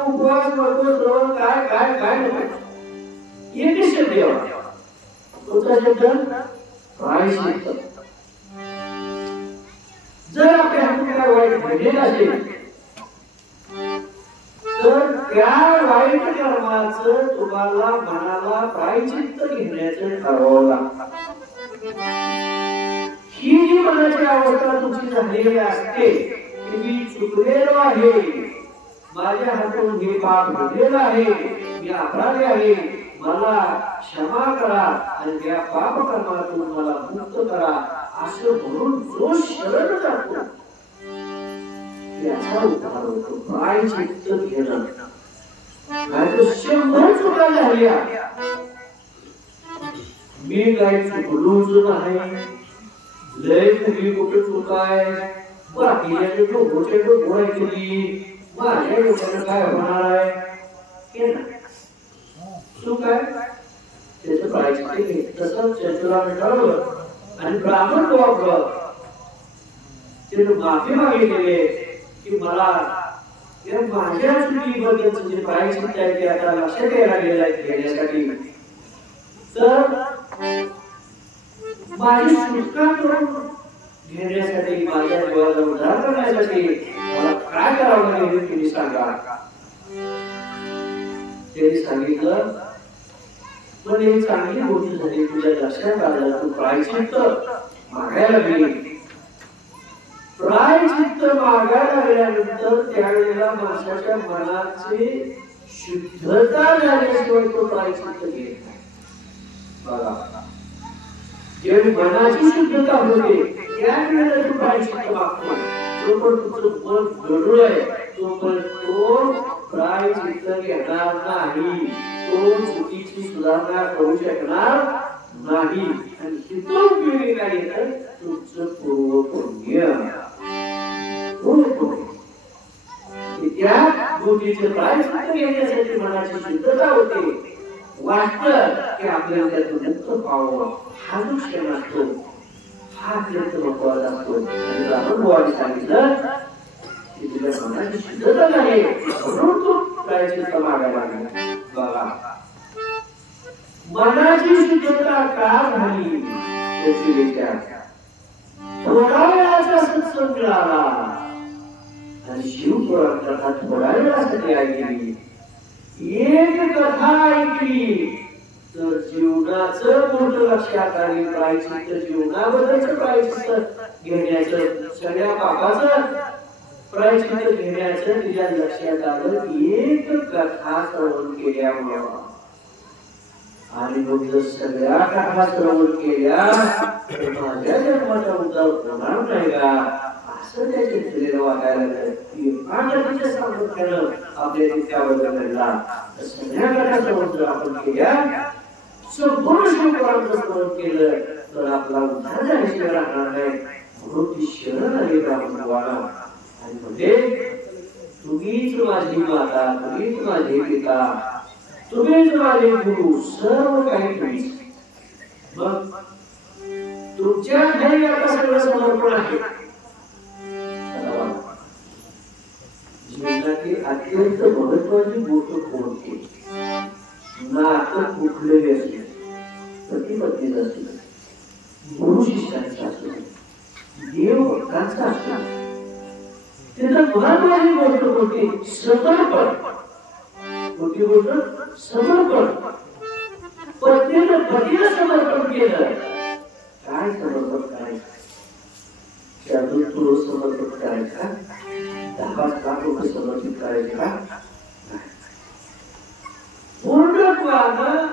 उपवास नको काय काय काय नको एकच शब्द कोणता शब्द? प्रायश्चित्त. जर आपल्या हातून काय वाईट घडलेलं असेल तर त्या वाईट कर्माचं तुम्हाला मनाला प्रायश्चित्त घेण्याचं ठरवावं लागतं. ही जी मनाची अवस्था तुमची झालेली असते की मी चुकलेलो आहे, माझ्या हातून हे पाप घडलेलं आहे, मी अपराधी आहे, मला क्षमा करा आणि त्या पाप कर्मातून मला मुक्त करा असं म्हणून जो शरण जातो याचा उद्धार होतो. प्रायश्चित्त घेणं. नाहीतर 100 चुका झाल्या, मी काय चुकलोच नाही, लय कुठली कुठे चुका आहे, बाकीच्या डोक्याचे डोळे केली, माझ्या डोक्यानं काय होणार आहे, चूक आहे त्याचं प्रायश्चित्त घे. तसं चतुराने ठरवलं आणि ब्राह्मण वापरलं, त्यानं माफी मागितली की मला या माझ्या चुकीबद्दलचं जे प्रायश्चित्त आहे ते आता लक्षात यायला गेलं आहे घेण्यासाठी, तर माझी सुटका करून घेण्यासाठी, माझ्या जीवाला उद्धार करण्यासाठी मला काय करावं लागेल हे तुम्ही सांगा. त्यांनी सांगितलं, पण ही चांगली गोष्ट झाली, तुझ्या लक्षात आलं, तू प्रायश्चित्त मागायला गेली. प्रायश्चित्त मागायला गेल्यानंतर त्यावेळेला माणसाच्या मनाची शुद्धता झाल्याशिवाय तो प्रायश्चित्त घेत नाही. बघा, जेव्हा मनाची शुद्धता होते त्यावेळेला तू प्रायश्चित्त मागतो. तो पण तुझं मन गढूळ आहे, तो पण तो प्रायश्चित्त घेणार नाही, तो चुकीची सुधारणा करू शकणार नाही. आणि तिथं उपयोगी काय येतं? तुमचं पूर्वपुण्य. त्या गोष्टीचे प्रायश्चित्त घेण्यासाठी मनाची शुद्धता होते. वाटतं की आपल्याला त्यातून मुक्त व्हावं, हा जो क्षण असतो हा अत्यंत महत्वाचा असतो. आणि ब्राह्मणोवाने सांगितलं की तुझ्या मनाची शुद्धता झाली म्हणून तू प्रायश्चित्त मागायला लागला. बघा, मनाची शुद्धता का झाली त्याची विचार. थोडा वेळाचा सत्संग मिळाला आणि शिवपुराण कथा थोड्या वेळासाठी ऐकली, एक कथा ऐकली तर जीवनाचं मोठं लक्षात आले. प्रायश्चित्त, जीवनाबद्दलचं प्रायश्चित्त घेण्याचं, सगळ्या पापाचं प्रायश्चित्त घेण्याचं तिच्या लक्षात आलं एक कथा श्रवण केल्यामुळं. आणि मग जर सगळ्या कथा श्रवण केल्या तर माझ्या जन्माचा उद्धार होणार नाही का असं त्याचे शरीर वाटायला लागलं. सामर्थ्यानं आपल्या त्याबद्दल घडला. सगळ्या कथा श्रवण जर आपण केल्या, संपूर्ण शिवपुराणाचं श्रवण केलं तर आपला उद्धार झाल्याशिवाय राहणार नाही. म्हणून ती शरण आली ब्राह्मणाला आणि म्हणजे तुम्हीच माझी माता, तुम्हीच माझे पिता, तुम्हीच माझे गुरु, सर्व काही तुम्हीच. मग तुमच्या घरी आता सगळं समर्पण आहे. जीवनाची अत्यंत महत्वाची गोष्ट कोणती? नातं कुठलेले असले, पती पत्नीचं असलं, गुरु शिष्यांचं असलं, देव भक्तांचं असलं, त्याचं महत्वाची गोष्ट कोणती? समर्पण. कोणती गोष्ट? समर्पण पत्नीनं पतीला समर्पण केलं. काय समर्पण करायचं? त्यातून तुला समर्पण करायचा, 10 रुपये समर्पित करायचे का? पूर्णत्वानं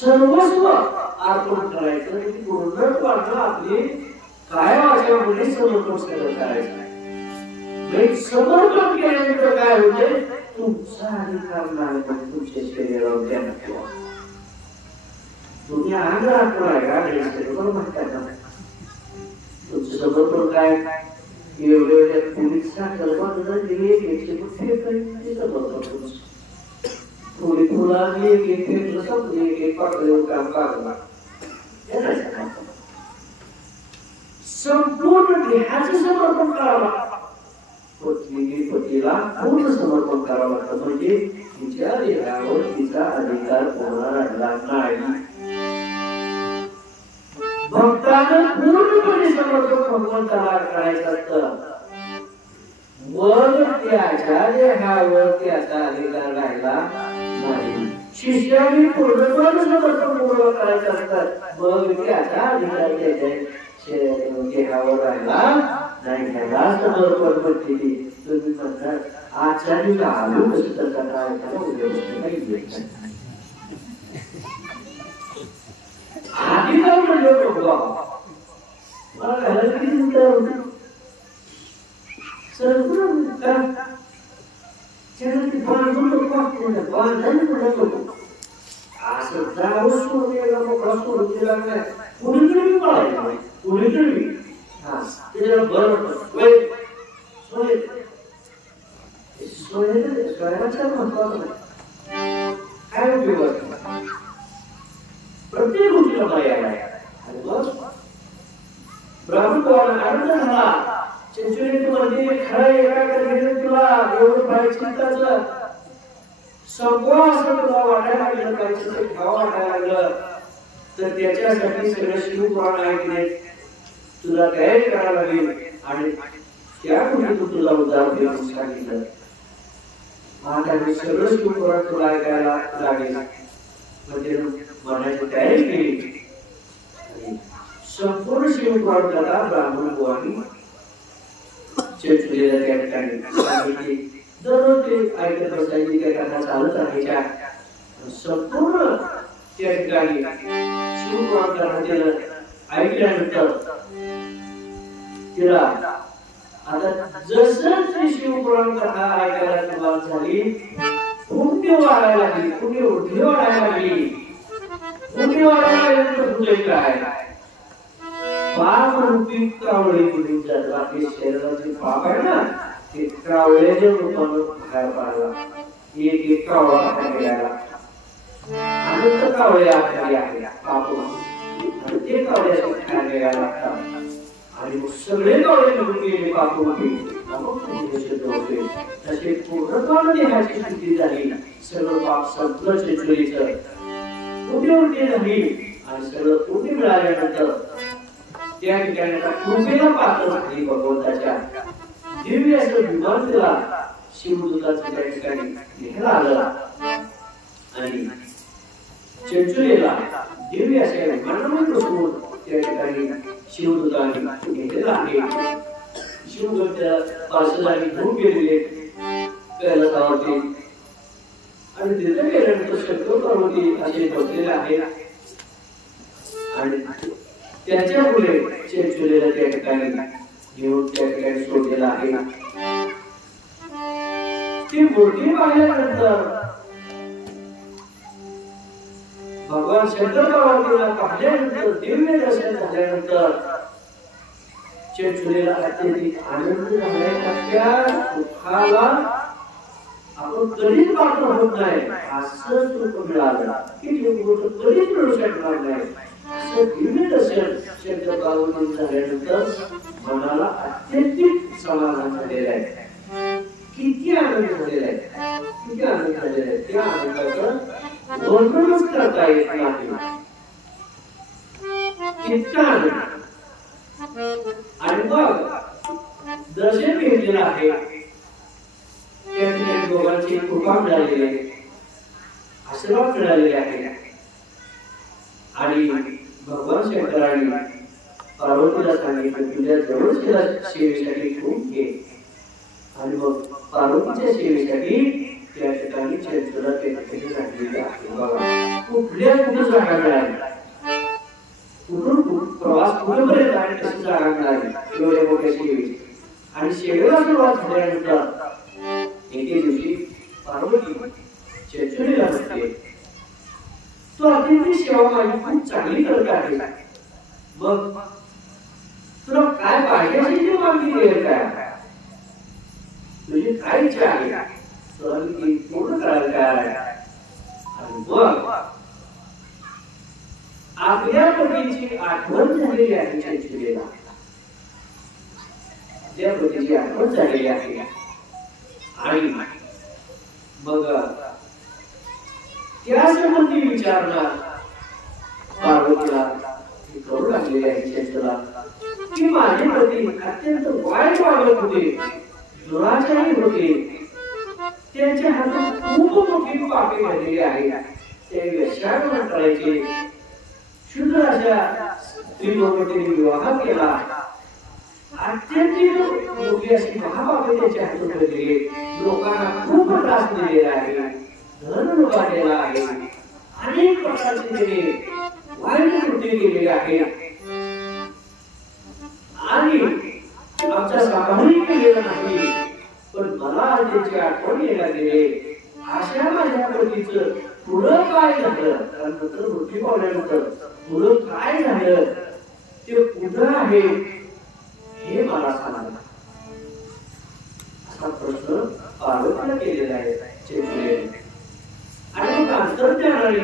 सर्वस्व अर्पण करायचं. पूर्णत्वानं आपली काय वाचल्यामुळे समर्पण सगळं करायचं. समर्पण केल्यानंतर काय होते? तुमचा अधिकार नाही तुमच्या शरीरावर द्यायला किंवा तुम्ही आग्रह करायला तुमचं समर्पण काय? एवढ्या पोलीसचा समर्पण दिली 150 समर्पण थोडी फुलांनी एक संपली एक पाकळीवर काम काढला. संपूर्ण देहाचं समर्पण करावं. पतीला पूर्ण समर्पण करावं लागतं. म्हणजे तिच्या देहावर तिचा अधिकार कोणाला राहिला नाही. भक्तानं पूर्णपणे समर्पण भगवंताला करायचं असतं. मग त्याच्या देहावर त्याचा अधिकार राहिला नाही. शिष्याने पूर्णपणे समर्पण पूर्ण करायचं असतं. मग त्याचा अधिकार त्याच्या देहावर राहिला नाही. ह्याला समर्पण म्हटलेली. तुम्ही म्हणतात आचार्य आलो कसं त्याचा काय त्याला उद्या नाही आधी जाऊन म्हणलं मला घालायला किती चिंता होती. असं जाऊन सोडून मोकळा सोडून दिला नाही. कुणीतरी पळायला कुणीतरी त्याला बरं स्वयंचा महत्वाचा नाही. काय उपयोग प्रत्येक गोष्टीला पर्याय आहे. आणि मग ब्राह्मण आनंद झाला. चिंचोलीमध्ये खरा एका तुला एवढं पाहिजे चिंताचं संपवा असं तुला वाटायला लागलं पाहिजे ते खावा वाटायला लागलं तर त्याच्यासाठी सगळं शिवपुराण ऐकले तुला तयारी करायला लागेल. आणि त्या गोष्टीतून तुला उदाहरण देऊन सांगितलं. आता मी सगळं शिवपुराण तुला ऐकायला लागेल म्हणजे मनाची तयारी केली. संपूर्ण शिवपुराण त्याला ब्राह्मण बुवांनी चिंचोलीला त्या ठिकाणी सांगितली. दररोज ते ऐकत बसायची. त्या कथा चालत राहायच्या. संपूर्ण त्या ठिकाणी शिवपुराण कथा ऐकल्यानंतर तिला आता जसं ते शिवपुराण कथा ऐकायला सुरुवात झाली पुण्य वाढायला लागली. पुण्य वृद्धी वाढायला लागली. पुण्य वाढायला लागल्यानंतर पुढे काय पाप रूपी कावळे घेऊन जातात. आपली शरीराचे पाप आहे ना ते कावळ्याच्या रूपानं बाहेर पाडला. एक कावळा हातात गेला. अनंत कावळे आपल्याला आहे पाप आणि ते कावळ्याचे खायला गेला लागतात. आणि मग सगळे कावळे निघून गेले पाप रूपी. तसे पूर्णपणे देहाची स्थिती झाली. सगळं पाप संपलं. चिंचोलीचं पुण्यवृत्ती झाली. आणि सगळं पुण्य मिळाल्यानंतर त्या ठिकाणी कृपेला पात्र झाली. भगवंताच्या दिव्य असं विमान तिला शिवदूताचं त्या ठिकाणी घ्यायला आलं. आणि चिंचोलीला दिव्य असे विमानामध्ये बसवून त्या ठिकाणी शिवदूताने घेतलेला आहे. शिवदूताच्या पार्श्वजागी घेऊन गेलेले कैलासावरती. आणि तिथे गेल्यानंतर शंकर पार्वती असे बसलेले आहेत. आणि त्याच्यामुळे चिंचोलीला त्या ठिकाणी घेऊन त्या ठिकाणी सोडलेला आहे. ती मूर्ती पाहिल्यानंतर भगवान शंकर पार्वतीला पाहिल्यानंतर दिव्य दर्शन झाल्यानंतर चिंचोलीला अत्यधिक आनंद झाला. त्या सुखाला आपण कधीच पात्र होत नाही असं सुख मिळालं की गोष्ट कधीच मिळू शकणार नाही. असं दिव्य दर्शन शंकर पार्वती झाल्यानंतर मनाला अत्यधिक समाधान झालेलं आहे. किती आनंद झालेला आहे. किती आनंद झालेला आहे. त्या आनंदाचं वर्णनच करता येत नाही. इतका आनंद. आणि मग दर्शन घेतलेलं आहे त्या ठिकाणी दोघांची कृपा मिळालेली आहे, आशीर्वाद मिळालेले आहे. आणि भगवान शंकराने पार्वतीला सांगितलं तुझ्या जवळच तिला सेवेसाठी ठेवून घे. आणि मग पार्वतीच्या सेवेसाठी त्या ठिकाणी चंद्राला त्या ठिकाणी सांगितलं आहे. बघा कुठल्या कुठं जागा मिळाली, कुठून प्रवास कुठेपर्यंत आणि कशी जागा मिळाली एवढ्या मोठ्या सेवेची. आणि सेवेला सुरुवात झाल्यानंतर एके दिवशी पार्वती चंचुलीला म्हणते तू अतिथी सेवा माझी खूप चांगली करत आहे, मग तुला काय पाहिजे अशी ती मागणी देईल काय, तुझी काय इच्छा आहे तुला मी ती पूर्ण करायला तयार आहे. आणि मग आपल्या पतीची आठवण झालेली आहे चंचुलीला, आपल्या पतीची आठवण झालेली आहे. आणि मग त्या संबंधी विचारणार पार्वतीला करू लागलेली आहे चंचला की माझे पती अत्यंत वाईट वागत होते, दुराचारी होते, त्यांच्या हातात खूप मोठी पापे घडलेली आहे, ते व्यभिचार करायचे, शुद्ध अशा स्त्रीबरोबर त्यांनी विवाह केला, अत्यंत मोठी अशी महापापे त्यांच्या हातून घडलेली, लोकांना खूप त्रास दिलेला आहे, धन लुबाडलेला आहे, अनेक प्रकारचे त्यांनी वाईट कृत्य केलेले आहे. आणि आमच्या सामान्य केलेलं नाही, पण मला त्याची आठवण यायला गेले. अशा माझ्या पतीचं पुढं काय झालं, कारण नंतर मृत्यू पावल्यानंतर पुढं काय झालं ते पुढं आहे हे मला सांगा, असा प्रश्न पार्वतीला केलेला आहे चंचुलीने. आणि मग अंतर्ज्ञानाने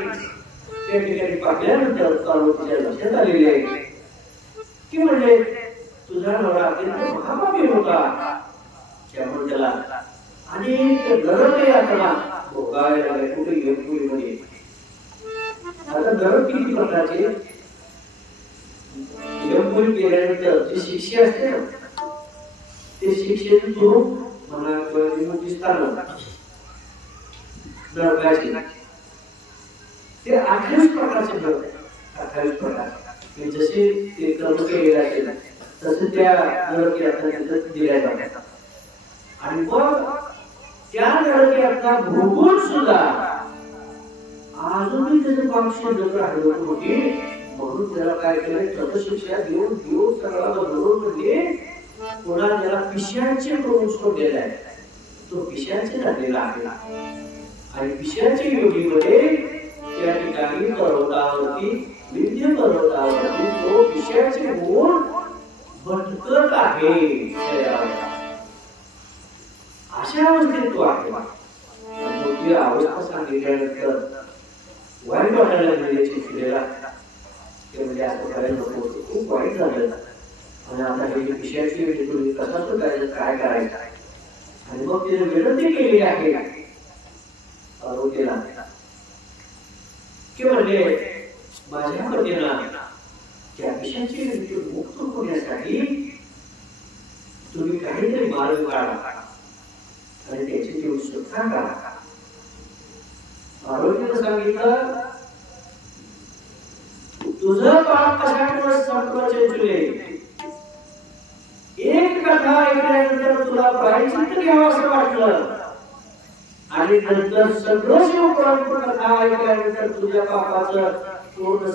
त्या ठिकाणी पाहिल्यानंतर पार्वतीच्या लक्षात आलेले आहे की म्हणजे तुझा नवरा अत्यंत महापापी होता, त्यामुळे त्याला अनेक नरक यातना भोगायला लागले कुठे यमपुरीमध्ये. आता नरक किती प्रकारचे, यमपुरी गेल्यानंतर जी शिक्षा असते ना ते शिक्षेचं स्वरूप म्हणा किंवा विमुक्ती स्थान नरकाचे ते 28 प्रकारचे नरक, 28 प्रकार जसे ते कर्म केलेले असेल तसे त्या नरक यातना दिल्या जातात. आणि मग त्या नरक यातना भोगून सुद्धा अजूनही त्याचं पाप शिल्लक राहिलं होती, म्हणून त्याला काय केलं तपशिक्षा देऊन देऊन सगळा बदलून म्हणजे पुन्हा त्याला पिशाचे करून सोडलेला आहे, तो पिशाचे झालेला आहे. आणि पिशाच्या योगीमध्ये त्या ठिकाणी पर्वतावरती विद्य पर्वतावरती तो पिशाचे गुण भटकत आहे, अशा अवस्थेत तो आहे. ती अवस्था सांगितल्यानंतर वाईट वाटायला लागलेली चिडचिडेला ते म्हणजे असं करायला नको, खूप वाईट झालं. आणि आता हे पिशाची तुम्ही कसं करायचं, काय करायचं. आणि मग तिने विनंती केली आहे पार्वतीला की म्हणजे माझ्या पतीला त्या पिशाची मुक्त होण्यासाठी तुम्ही काहीतरी मार्ग काढा आणि त्याची ती सुटका करा. पार्वतीने सांगितलं तुझं पाप कशामुळे संपलं चंचुले, एक कथा ऐकल्यानंतर तुला प्रायश्चित्त घ्यावं असं वाटलं आणि नंतर सगळं शिवपुराण कथा ऐकल्यानंतर तुझ्या पापाचं पूर्ण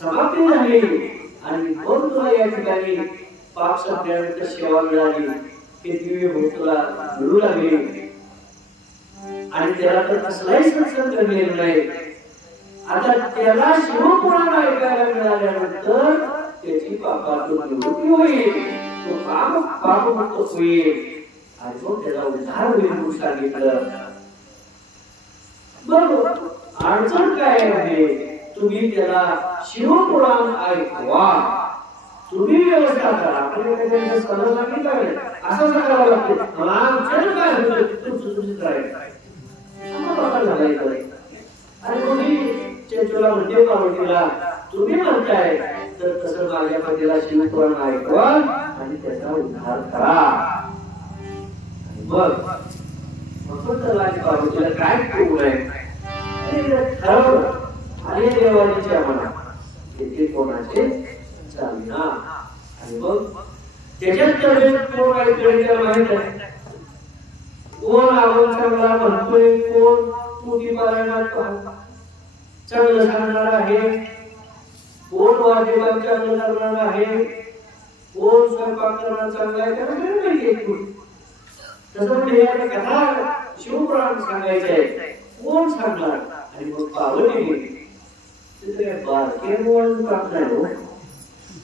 समाप्ती झाली. आणि मग तुला या ठिकाणी पाप संपल्यानंतर सेवा मिळाली, हे दिव्य भोग तुला मिळू लागले. आणि त्याला तर कसलाही सत्संग घडलेला नाही. आता त्याला शिवपुराण ऐकायला मिळाल्यानंतर त्याची पापातून निवृत्ती होईल, तो पापमुक्त होईल आणि मग त्याला उद्धार होईल म्हणून सांगितलं. बरोबर अडचण काय आहे, तुम्ही त्याला शिवपुराण ऐकवा, तुम्ही व्यवस्था करा. आपल्याला सल्ला सांगितलं असं करावं लागतं, मला आमच्यानं काय होतं तुमचं करायचं आणि कोणी चंचूला म्हणते पार्वतीला तुम्ही म्हणताय तर तसं माझ्या पतीला शिवपुराण ऐकवा आणि त्याचा उद्धार करा. मग भगवंताला आणि पार्वतीला काय केलं आहे ठरवलं आणि देवाच्या मनात येथे कोणाचे चालना आणि मग त्याच्यात कोण आहे माहित आहे कोण आपण चांगला म्हणतोय कोण तुझी पारायणात चांगलं सांगणार आहे कोण वाद्यवाद चांगलं करणार आहे कोण स्वयंपाक करणार चांगला आहे त्याला माहिती तसं म्हणजे या कथा शिवपुराण सांगायचं आहे कोण सांगणार आणि मग पार्वती तिथे बारके बोल प्राप्त नाही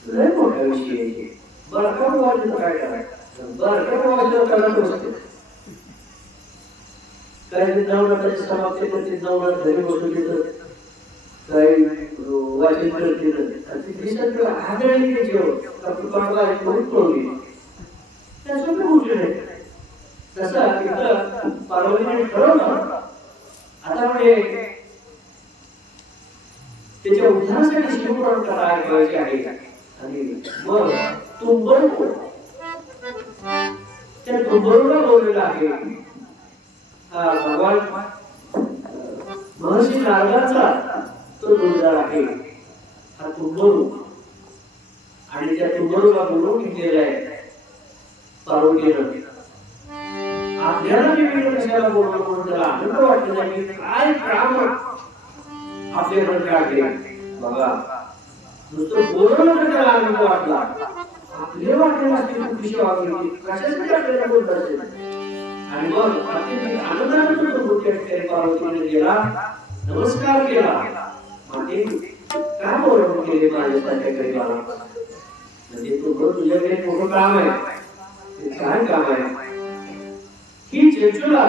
लय मोठा विषय आहे बारका बोलायचं काय करायचं बारक्या बोलायचं करत असते काही नवरात्राची समाप्ती करते नवरात्र घरी बसवली तर काही वाचन करते ती दिसत आगळी त्याच्यावर आपली पाडवा बहुत पळवली त्यासोबत उठले नाही तसं तिथं पार्वतीने ठरवलं आता म्हणजे त्याच्या उद्धारासाठी शिवपुराण कथा ऐकायची आहे आणि मग तुंबरू त्या तुंबरूला बोललेला आहे हा भगवान महर्षी नारदाचा तो जोडदार आहे हा तुंबरू आणि त्या तुंबरूला बोलवून घेतलेला आहे पार्वतीनं आपल्याला वेगवेगळ्या कशाला बोलवलं म्हणून त्याला आनंद वाटला की काय काम आपल्याकडे काढले बघा नुसतं बोलवलं तर त्याला आनंद वाटला आपले वाटलेला खूप विषय वागली कशासाठी आपल्याला बोलत असेल आणि मग आनंदाने तो मोठ्या पार्वतीने गेला नमस्कार केला म्हणजे काय बोलवून केले माझ्यासाठी गरीबाला म्हणजे तो तुझ्याकडे मोठं काम आहे काय काम आहे ही चेचुला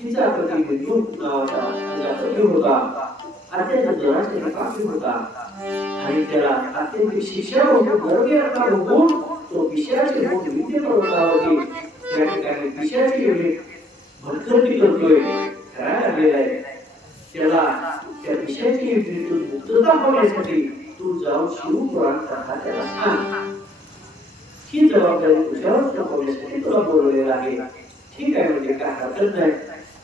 तिचा पती बिंदू नावाचा तिचा पती होता अत्यंत जरासंध पापी होता आणि त्याला अत्यंत शिक्षा होतो गर्भयातना बघून तो विषयाचे बोट विद्ये पर्वतावरती त्या ठिकाणी विषयाची एवढी भटकंती करतोय काय आलेला आहे त्याला त्या विषयाची मुक्तता होण्यासाठी तू जाऊन शिवपुराण कथा त्याला सांग ही जबाबदारी तुझ्यावर सोपवण्यासाठी तुला बोलवलेलं आहे ठीक आहे म्हणजे काय हरकत नाही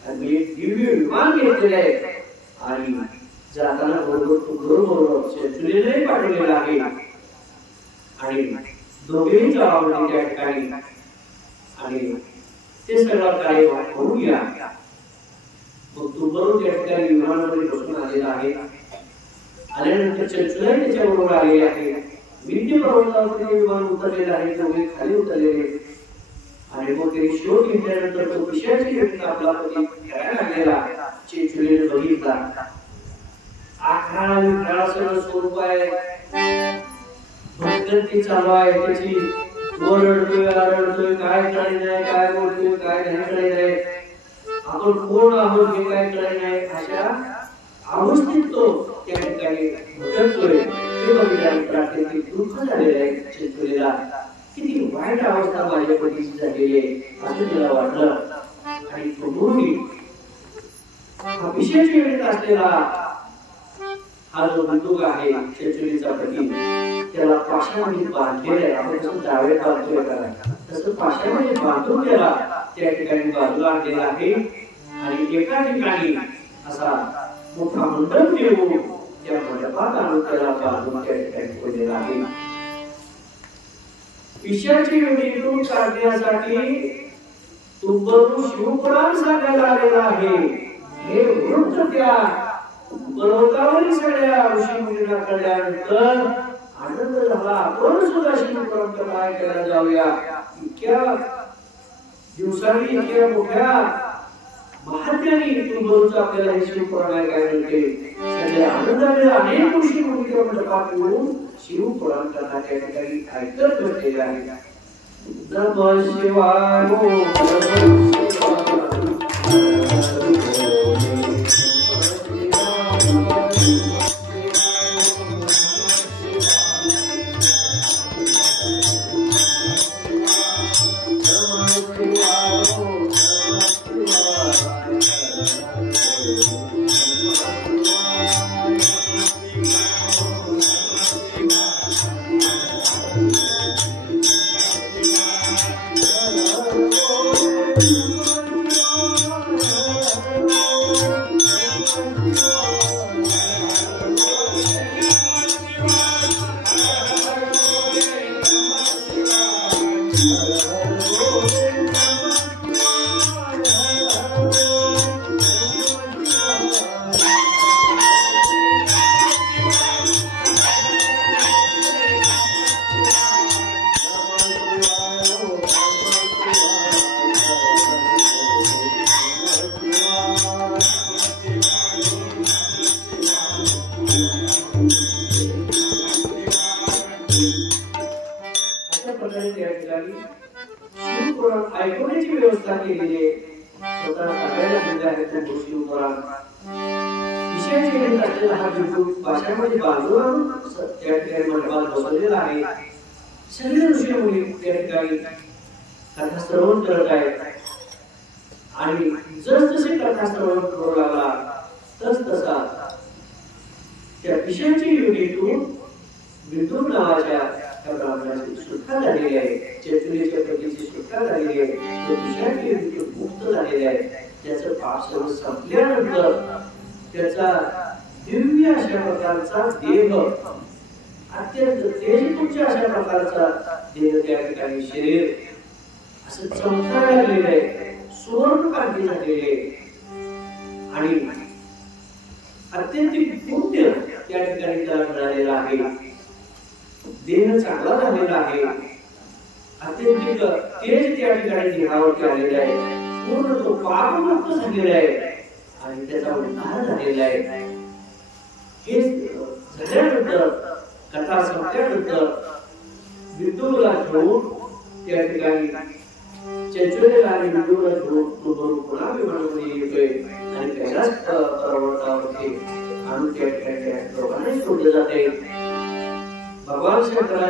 आणि मी दिव्य विमान घेतलेलं आहे आणि जाताना बरोबर शेतकरीलाही पाठवलेलं आहे आणि दोघेही जावा त्या ठिकाणी आणि ते सगळं कार्य करून घ्या मग तू बरोबर त्या ठिकाणी विमानामध्ये बसून आलेला आहे आल्यानंतर चर्चलाही त्याच्याबरोबर आलेले आहे विद्य पर्वतावरती विमान उतरलेलं आहे दोघे खाली उतरलेले आणि मग ते शोध घेतल्यानंतर तो विषयाची व्यक्ती आपला पती खेळायला लागलेला चेचुलीने बघितला आखाडा विखाडाचं स्वरूप आहे भटकंती चालू आहे त्याची ओरडतोय आरडतोय काय कळले नाही काय बोलतोय काय नाही कळले नाही आपण कोण आहोत हे काय कळले नाही अशा अवस्थेत तो त्या ठिकाणी भटकतोय ते बघितल्यानंतर अत्यंत दुःख झालेलं आहे चेचुलीला किती वाईट अवस्था माझ्या पतीची झालेली आहे असं तिला वाटलं आणि तो मुलगी हा विशेष वेळेत असलेला हा जो बंदूक आहे चेचुलीचा पती त्याला पाशामध्ये बांधलेला आहे आपण जसं जावेत बांधतोय का तसं पाशामध्ये बांधून त्याला त्या ठिकाणी बाजूला आणलेला आहे आणि एका ठिकाणी असा मोठा मंडप देऊन त्या मंडपात आणून त्याला बांधून त्या ठिकाणी ठेवलेला आहे विषयाची मिटून काढण्यासाठी तुंबरू शिवपुराण सांगायला आलेला आहे हे वृत्त त्या पर्वतावरील सगळ्या ऋषी मुनींना कळल्यानंतर आनंद झाला आपण सुद्धा शिवपुराण कथा ऐकायला जाऊया इतक्या दिवसांनी इतक्या मोठ्या महात्म्याने तुंबरूचं आपल्याला हे शिवपुराण ऐकायला मिळते सगळ्या आनंदाने अनेक ऋषी मुनी मंडपात येऊन शिवपुराण कथा त्या ठिकाणी ऐकत बसलेले आहे नमः शिवाय ऐकण्याची व्यवस्था केलेली आहे. स्वतः सगळ्याला दिलेला आहे त्या गोष्टी उपरांत विषय केलेला असलेला हा बिंदू भाषामध्ये बांधून आणून त्या ठिकाणी मंडपात बसवलेला आहे. सगळे ऋषी मुनी त्या ठिकाणी कथा श्रवण करत आहेत आणि जसजसे कथा श्रवण करू लागला तसतसा त्या विषयाची युनिटून बिंदू नावाच्या ब्राह्मणाची सुटका झालेली आहे. चैतन्याच्या पतीची सुटका झालेली आहे. तो विषयाची युनिटून मुक्त झालेला आहे. त्याचं पाप सर्व संपल्यानंतर त्याचा दिव्य अशा प्रकारचा देह अत्यंत तेजपूर्ण अशा प्रकारचा देह त्या ठिकाणी शरीर असं चमकायला लागलेलं आहे. सुवर्ण कांती झालेली आहे आणि अत्यंत पुण्य त्या ठिकाणी त्याला मिळालेला आहे. देह चांगला झालेला आहे. अत्यंत तेज त्या ठिकाणी देहावरती आलेला आहे. पूर्ण तो पापमुक्त झालेला आहे आणि त्याचा उद्धार झालेला आहे. हे झाल्यानंतर कथा संपल्यानंतर विदुरला घेऊन त्या ठिकाणी चैतन्याला आणि विदुरला घेऊन तो पुन्हा विमानामध्ये येतोय आणि कैलास पर्वतावरती आणून त्या ठिकाणी दोघांनाही सोडले जाते. भगवान शंकरा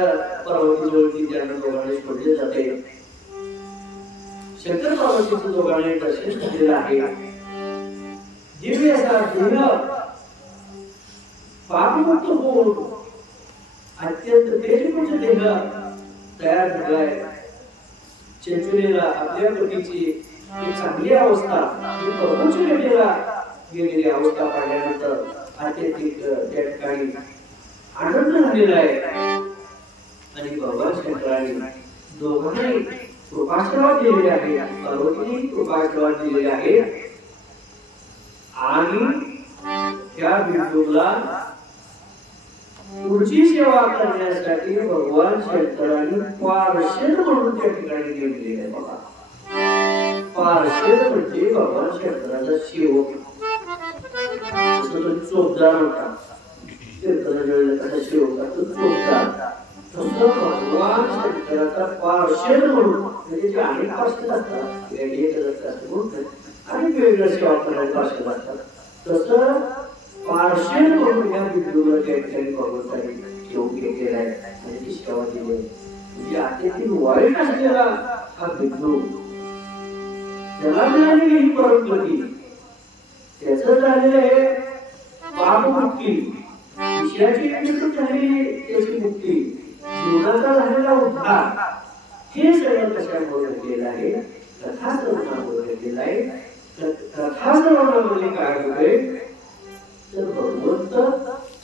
पार्वतीजवळती त्यांना दोघांनाही सोडले जाते. शंकर पार्वतीचं दोघांनाही दर्शन झालेलं आहे. दिव्य असा देह पापमुक्त होऊन अत्यंत तेजपूर्ण देह तयार झालाय. चैतन्याला आपल्या पतीची एक चांगली अवस्था प्रभूच गेलेली अवस्था पाहिल्यानंतर अत्यंत त्या ठिकाणी आनंद झालेला आहे आणि भगवान शंकराने दोघांनाही कृपाशीर्वाद दिलेले आहे. पार्वतीने कृपाशीर्वाद दिलेले आहे आणि त्या बिंदूला पुढची सेवा करण्यासाठी भगवान शंकरांनी पार्षद म्हणून त्या ठिकाणी नेमलेले आहे. बघा, पार्षद म्हणजे भगवान शंकराचा सेवक. चोपदार होता भगवान शंकराचा पार्षद म्हणून म्हणजे जे अनेक पार्षद असतात अनेक वेगवेगळ्या सेवा करणारे पार्षद असतात. तसं पार्षद म्हणून या बिंदूला त्या ठिकाणी भगवंतांनी योग्य केलाय आणि ती सेवा दिली. म्हणजे अत्यंत वाईट असलेला हा बिंदू त्याला मिळालेली ही परमगती त्याच झालेलं आहे पापमुक्ती. विषयाची झालेली त्याची मुक्ती, जीवनाचा झालेला उद्धार हे सगळं कशामुळे घडलेलं आहे? कथा श्रवणामुळे घडलेलं आहे. कथा श्रवणामध्ये काय होते तर भगवंत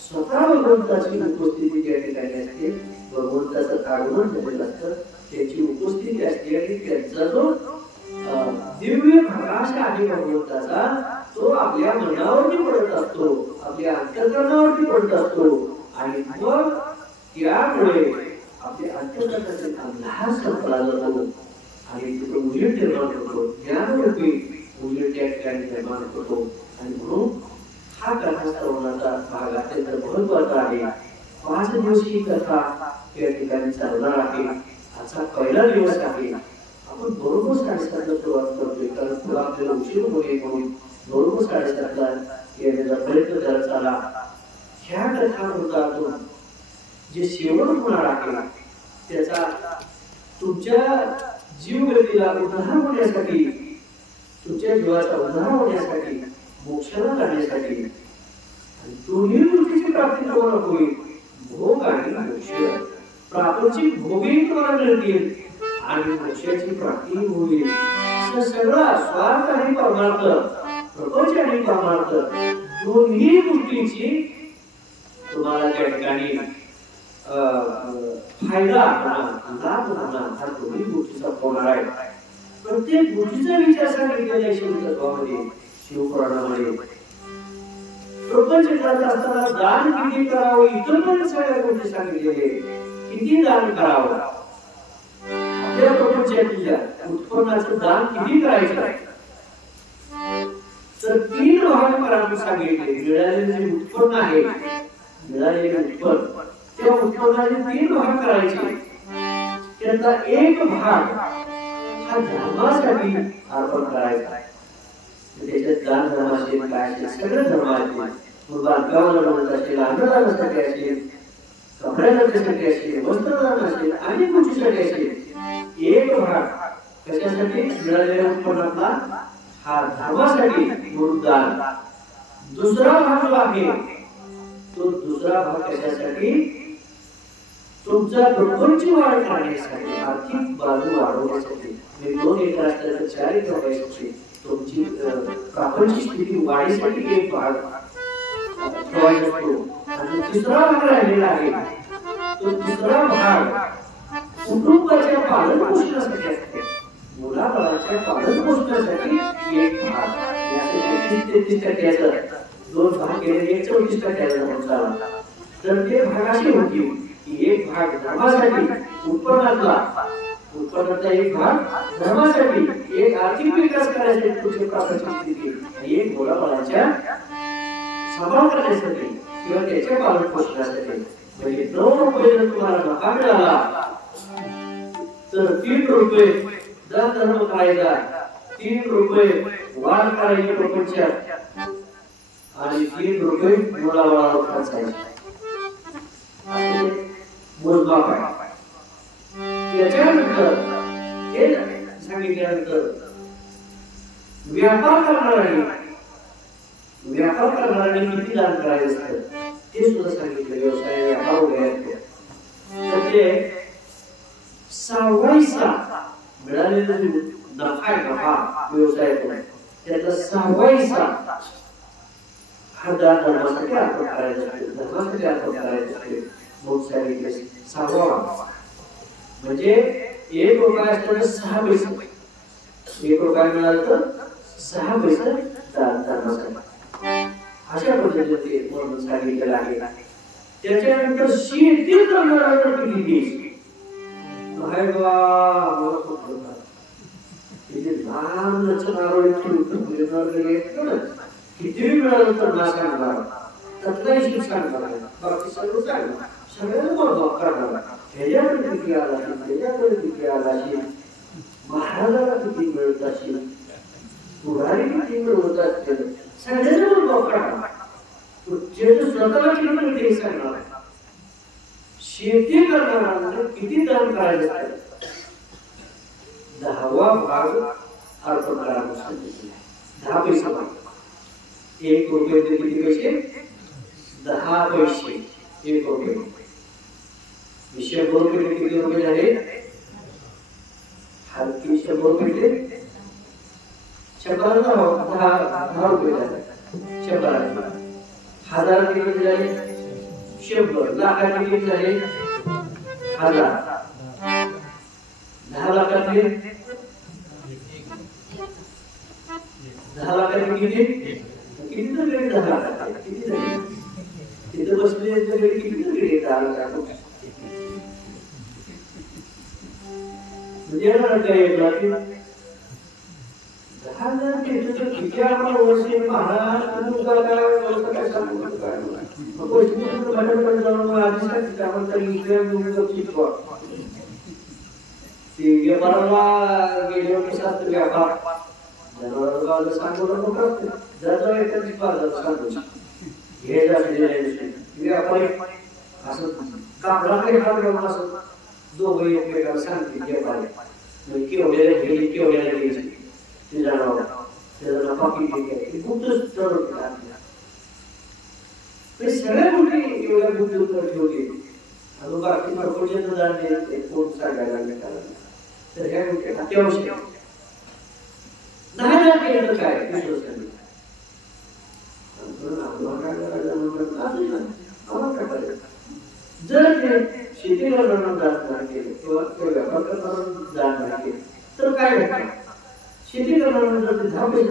स्वतः भगवंताची उपस्थिती त्या ठिकाणी असते. भगवंताचं आगमन झालेलं असतं, त्याची उपस्थिती असते आणि त्यांचा जो दिव्य प्रकाश आहे भगवंताचा तो आपल्या मनावरती पडत असतो, आपल्या अंतःकरणावरती पडत असतो आणि मग त्यामुळे आपल्या अंतःकरणाचा अभ्यास संपला जातो आणि तिथे उजेड निर्माण होतो. ज्ञानरूपी उजेड त्या ठिकाणी निर्माण होतो आणि म्हणून हा कथा श्रवणाचा भाग अत्यंत महत्वाचा आहे. 5 दिवस ही कथा त्या ठिकाणी चालणार आहे. आजचा पहिला दिवस आहे. आपण बरोबर 7:30ला सुरुवात करतोय कारण पुढे आपल्याला उशीर होईल म्हणून बरोबर 7:30ला येण्याचा प्रयत्न करत आला. ह्या कथामृतातून जे सेवन होणार आहे त्याचा तुमच्या जीवगतीला उद्धार होण्यासाठी, तुमच्या जीवाचा उद्धार होण्यासाठी, मोक्षाला जाण्यासाठी आणि दोन्ही गोष्टीची प्राप्ती तुम्हाला होईल. भोग आणि मोक्ष, प्रापंचिक भोगही तुम्हाला मिळतील आणि मोक्षाची प्राप्ती होईल. सगळा स्वार्थ आणि परमार्थ, प्रपंच आणि परमार्थ दोन्ही गोष्टींची तुम्हाला त्या ठिकाणी फायदा लाभ होणार हा दोन्ही गोष्टीचा होणार आहे. प्रत्येक गोष्टीचा विचार सांगितलेला आहे शिवतत्वामध्ये, शिवपुराणामध्ये. प्रपंच करत असताना दान किती करावं इतर पण सगळ्या गोष्टी सांगितलेले. किती दान करावं, आपल्या प्रपंचाच्या उत्पन्नाचं दान किती करायचं तर 3 भाग करायला सांगितले. मिळालेले उत्पन्न आहे, मिळालेले उत्पन्न त्या उत्पन्नाचे 3 भाग करायचे. त्याचा एक भाग हा धर्मासाठी अर्पण करायचा. त्याच्यात दान धर्म असेल, काय असेल, सगळे धर्म आहेत. मग बांधकामाला म्हणत असेल, अन्नदानासाठी असेल, कपड्यासाठी असेल, वस्त्रदान असेल, अनेक गोष्टीसाठी असेल. एक भाग कशासाठी मिळालेल्या उत्पन्नातला हा धर्मासाठी म्हणून दान. दुसरा भाग जो आहे तो दुसरा भाग कशासाठी तुमचा प्रपंच वाढ करण्यासाठी, आर्थिक बाजू वाढवण्यासाठी. 2 एकर असतात तर 4 एकर व्हायसाठी तुमची प्रापंचिक स्थिती वाढीसाठी एक भाग ठेवायचा असतो. आणि तिसरा भाग राहिलेला आहे तो तिसरा भाग कुटुंबाच्या पालन पोषणासाठी असतो. मुलाबाळाच्या पालन पोषणासाठी एक भाग. यासाठी 33% 2 भाग केले 34% तर ते भाग असे होतील की एक भाग धर्मासाठी, उत्पन्नाचा एक भाग धर्मासाठी, एक आर्थिक विकास करायसाठी तुमची प्रापंचिक स्थिती, आणि एक मुलाबाळाच्या सांभाळ करण्यासाठी किंवा त्याच्या पालन पोषणासाठी. म्हणजे 9 रुपये जर तुम्हाला नफा मिळाला तर 3 रुपये दान धर्म करायचा, 3 रुपये वाढ करायची प्रपंचात, आणि 3 रुपये मुलाबाळावर खर्चायचे. मोजमाप आहे. त्याच्यानंतर हे सांगितल्यानंतर व्यापार करणाऱ्यांनी किती दान करायचं असतं ते सुद्धा सांगितलं. व्यवसाय व्यापार वगैरे तर ते 6 हिस्सा मिळालेला नफा आहे, नफा व्यवसायातून त्यातला 6 हिस्सा हा दान धर्मासाठी अर्पण करायचा असतो, धर्मासाठी अर्पण करायचा असतो. मग सांगितले 6 म्हणजे 1 रुपया असतं तर 6 पैसे, 1 रुपया मिळालं तर 6 पैसे दान धर्मासाठी. अशा पद्धतीने ते म्हणून सांगितलेलं आहे. त्याच्यानंतर शेती करणाऱ्यांना किती द्यायची. काय लहान नारळ किती मिळालं तर ना सांगणार, त्यातला हिशोब सांगणार, बाकी सर्व सांगणार, सगळ्यांना मोजमाप करणार. ह्याच्याकडे किती आला असेल, त्याच्याकडे किती आला असेल, महाराजाला किती मिळत असेल, पुढारी किती मिळवत असेल, सगळ्यांना मोजमाप करणार. ज्याचं स्वतःला किती मिळते हे सांगणार. शेती करणाऱ्यांना किती दान करायचं असतं 10वा भाग अर्पण करायला सांगितले. 10 पैसे. 1 रुपये किती पैसे 10 पैसे. 1 रुपये 100 रुपये किती रुपये झाले, 100 रुपये 100 10 रुपये झाले. 100 हजार किती झाले 100 लाखाचे किती झाले 1000. 10 लाखाचे 10 लाखाचे किती किती झाले 10 लाखाचे किती झाले. तिथे बसले किती झाले 10 लाखाचे. म्हणजे काय 10,000 किती आपण वर्षी महाराज काय सांगू काय व्यापाराला गेले होते व्यापार जनावरांना सांगू नको हे व्यापारी असं कापडा काही खात असं दोघं एकमेकाला सांगतील व्यापारी केवढ्याला गेली केवढ्याला गेली ते जनावर त्याला नफा किती गुप्त सगळ्या गोष्टी एवढ्या गुप्त उत्तर ठेवते. अजून बाकी प्रपंचाचं दान देते कोण सांगायला लागले तर ह्या गोष्टी अत्यावश्यक नाही. दान केलं तर काय विश्वास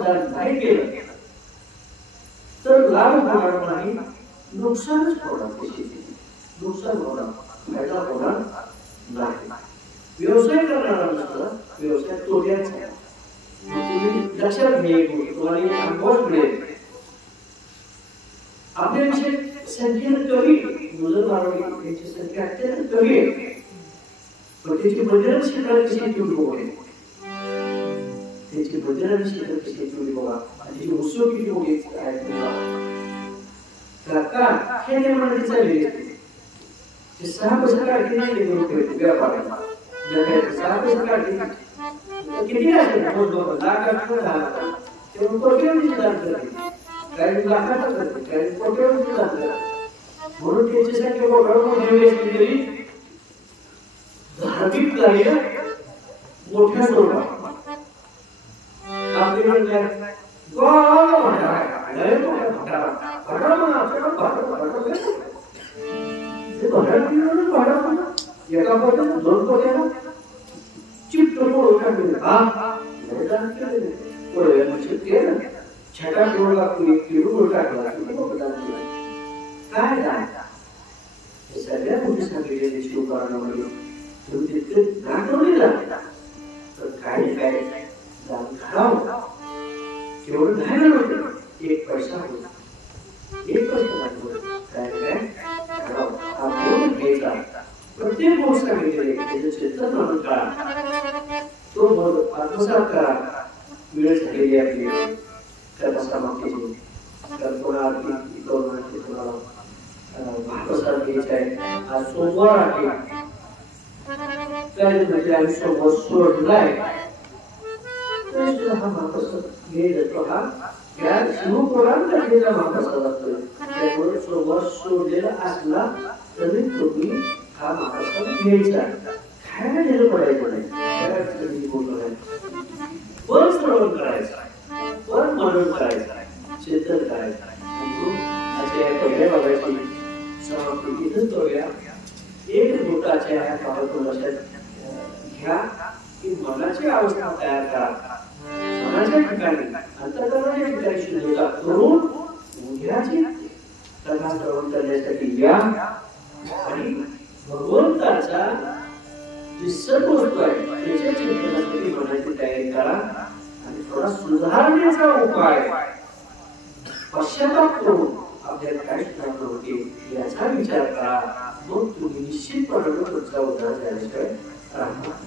मतदान नाही केलं तर लाभ होणार नाही, नुकसानच होणार. नुकसान होणार, फायदा होणार नाही. व्यवसाय करणारा नसला व्यवसाय तोट्याचा. तुम्ही लक्षात घ्यायचे, तुम्हाला एक अनुभव मिळेल. आपल्याविषयी संख्येनं कमी मुलं मारवली, त्यांची संख्या अत्यंत कमी आहे, पण त्याची बंधनं शिकायला कशी तेवढी बघा, त्याची बंधनं शिकायला कशी तेवढी बघा, आणि त्याची उत्सव किती मोठी आहेत का हे निर्माण चालले. ते 6 पैसे काढते नाही व्यापाराला, सहा पैसे काढते किती असेल लाख तेव्हा कोट्यावधी दान करते, काही लाखाचा करते, काही कोट्यावधी दान करते. म्हणून त्याच्यासाठी तरी धार्मिक कार्य मोठ्या स्वरूपात आपले एका पद्धत 2 कोट्याला चिप्ट छटा टोळला किडू टाकला काय हे सगळ्या गोष्टी सांगितलेल्या शिवकारणामध्ये तुम्ही तितके नाटवले जाता तर काय काय दान घालावं केवढं नाही होतं. 1 पैसा होता, 1 पैसा काय काय घालावं हा बोल घ्यायचा. प्रत्येक गोष्ट सांगितलेली त्याचे चिंतन म्हणून करा, तो बोल आत्मसात करा. वेळ झालेली आपली कथा समाप्तीची. कल्पना आरती गौरवाची तुम्हाला महाप्रसाद घ्यायचा आहे. आज सोमवार आहे, काय म्हणजे आम्ही सोमवार सोडलाय हा महाप्रसाद घेत हा त्या शिवपुराण कथेचा महाप्रसाद असतो. त्यामुळे सोमवार सोडलेला असला तरी तुम्ही हा महाप्रसाद घ्यायचा. खायला गेलं पडायचं नाही, काय बोललं नाही, पण श्रवण करायचं, पण मनन करायचं, चिंतन करायचं. पहिल्या भागाची समाप्ती इथंच करूया. एक बोटाच्या ह्या भागातून लक्षात घ्या की मनाची अवस्था तयार करा. मनाच्या ठिकाणी अंतःकरणाच्या ठिकाणी शुद्धता करून उद्याची कथा श्रवण करण्यासाठी या आणि भगवंताचा जी सर्व वस्तू आहे त्याच्या चिंतनासाठी मनाची तयारी करा. आणि थोडा सुधारण्याचा उपाय पश्चाताप करून आपल्याला काय सुधारणा होते याचा विचार करा. मग तुम्ही निश्चितपणे तुमचा उद्धार झाल्याशिवाय राहणार.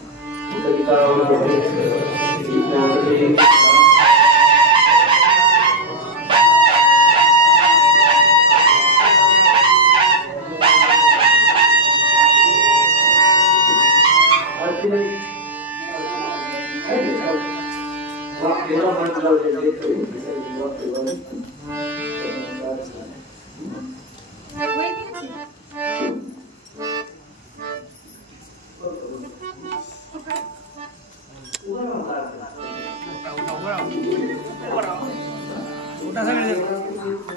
udah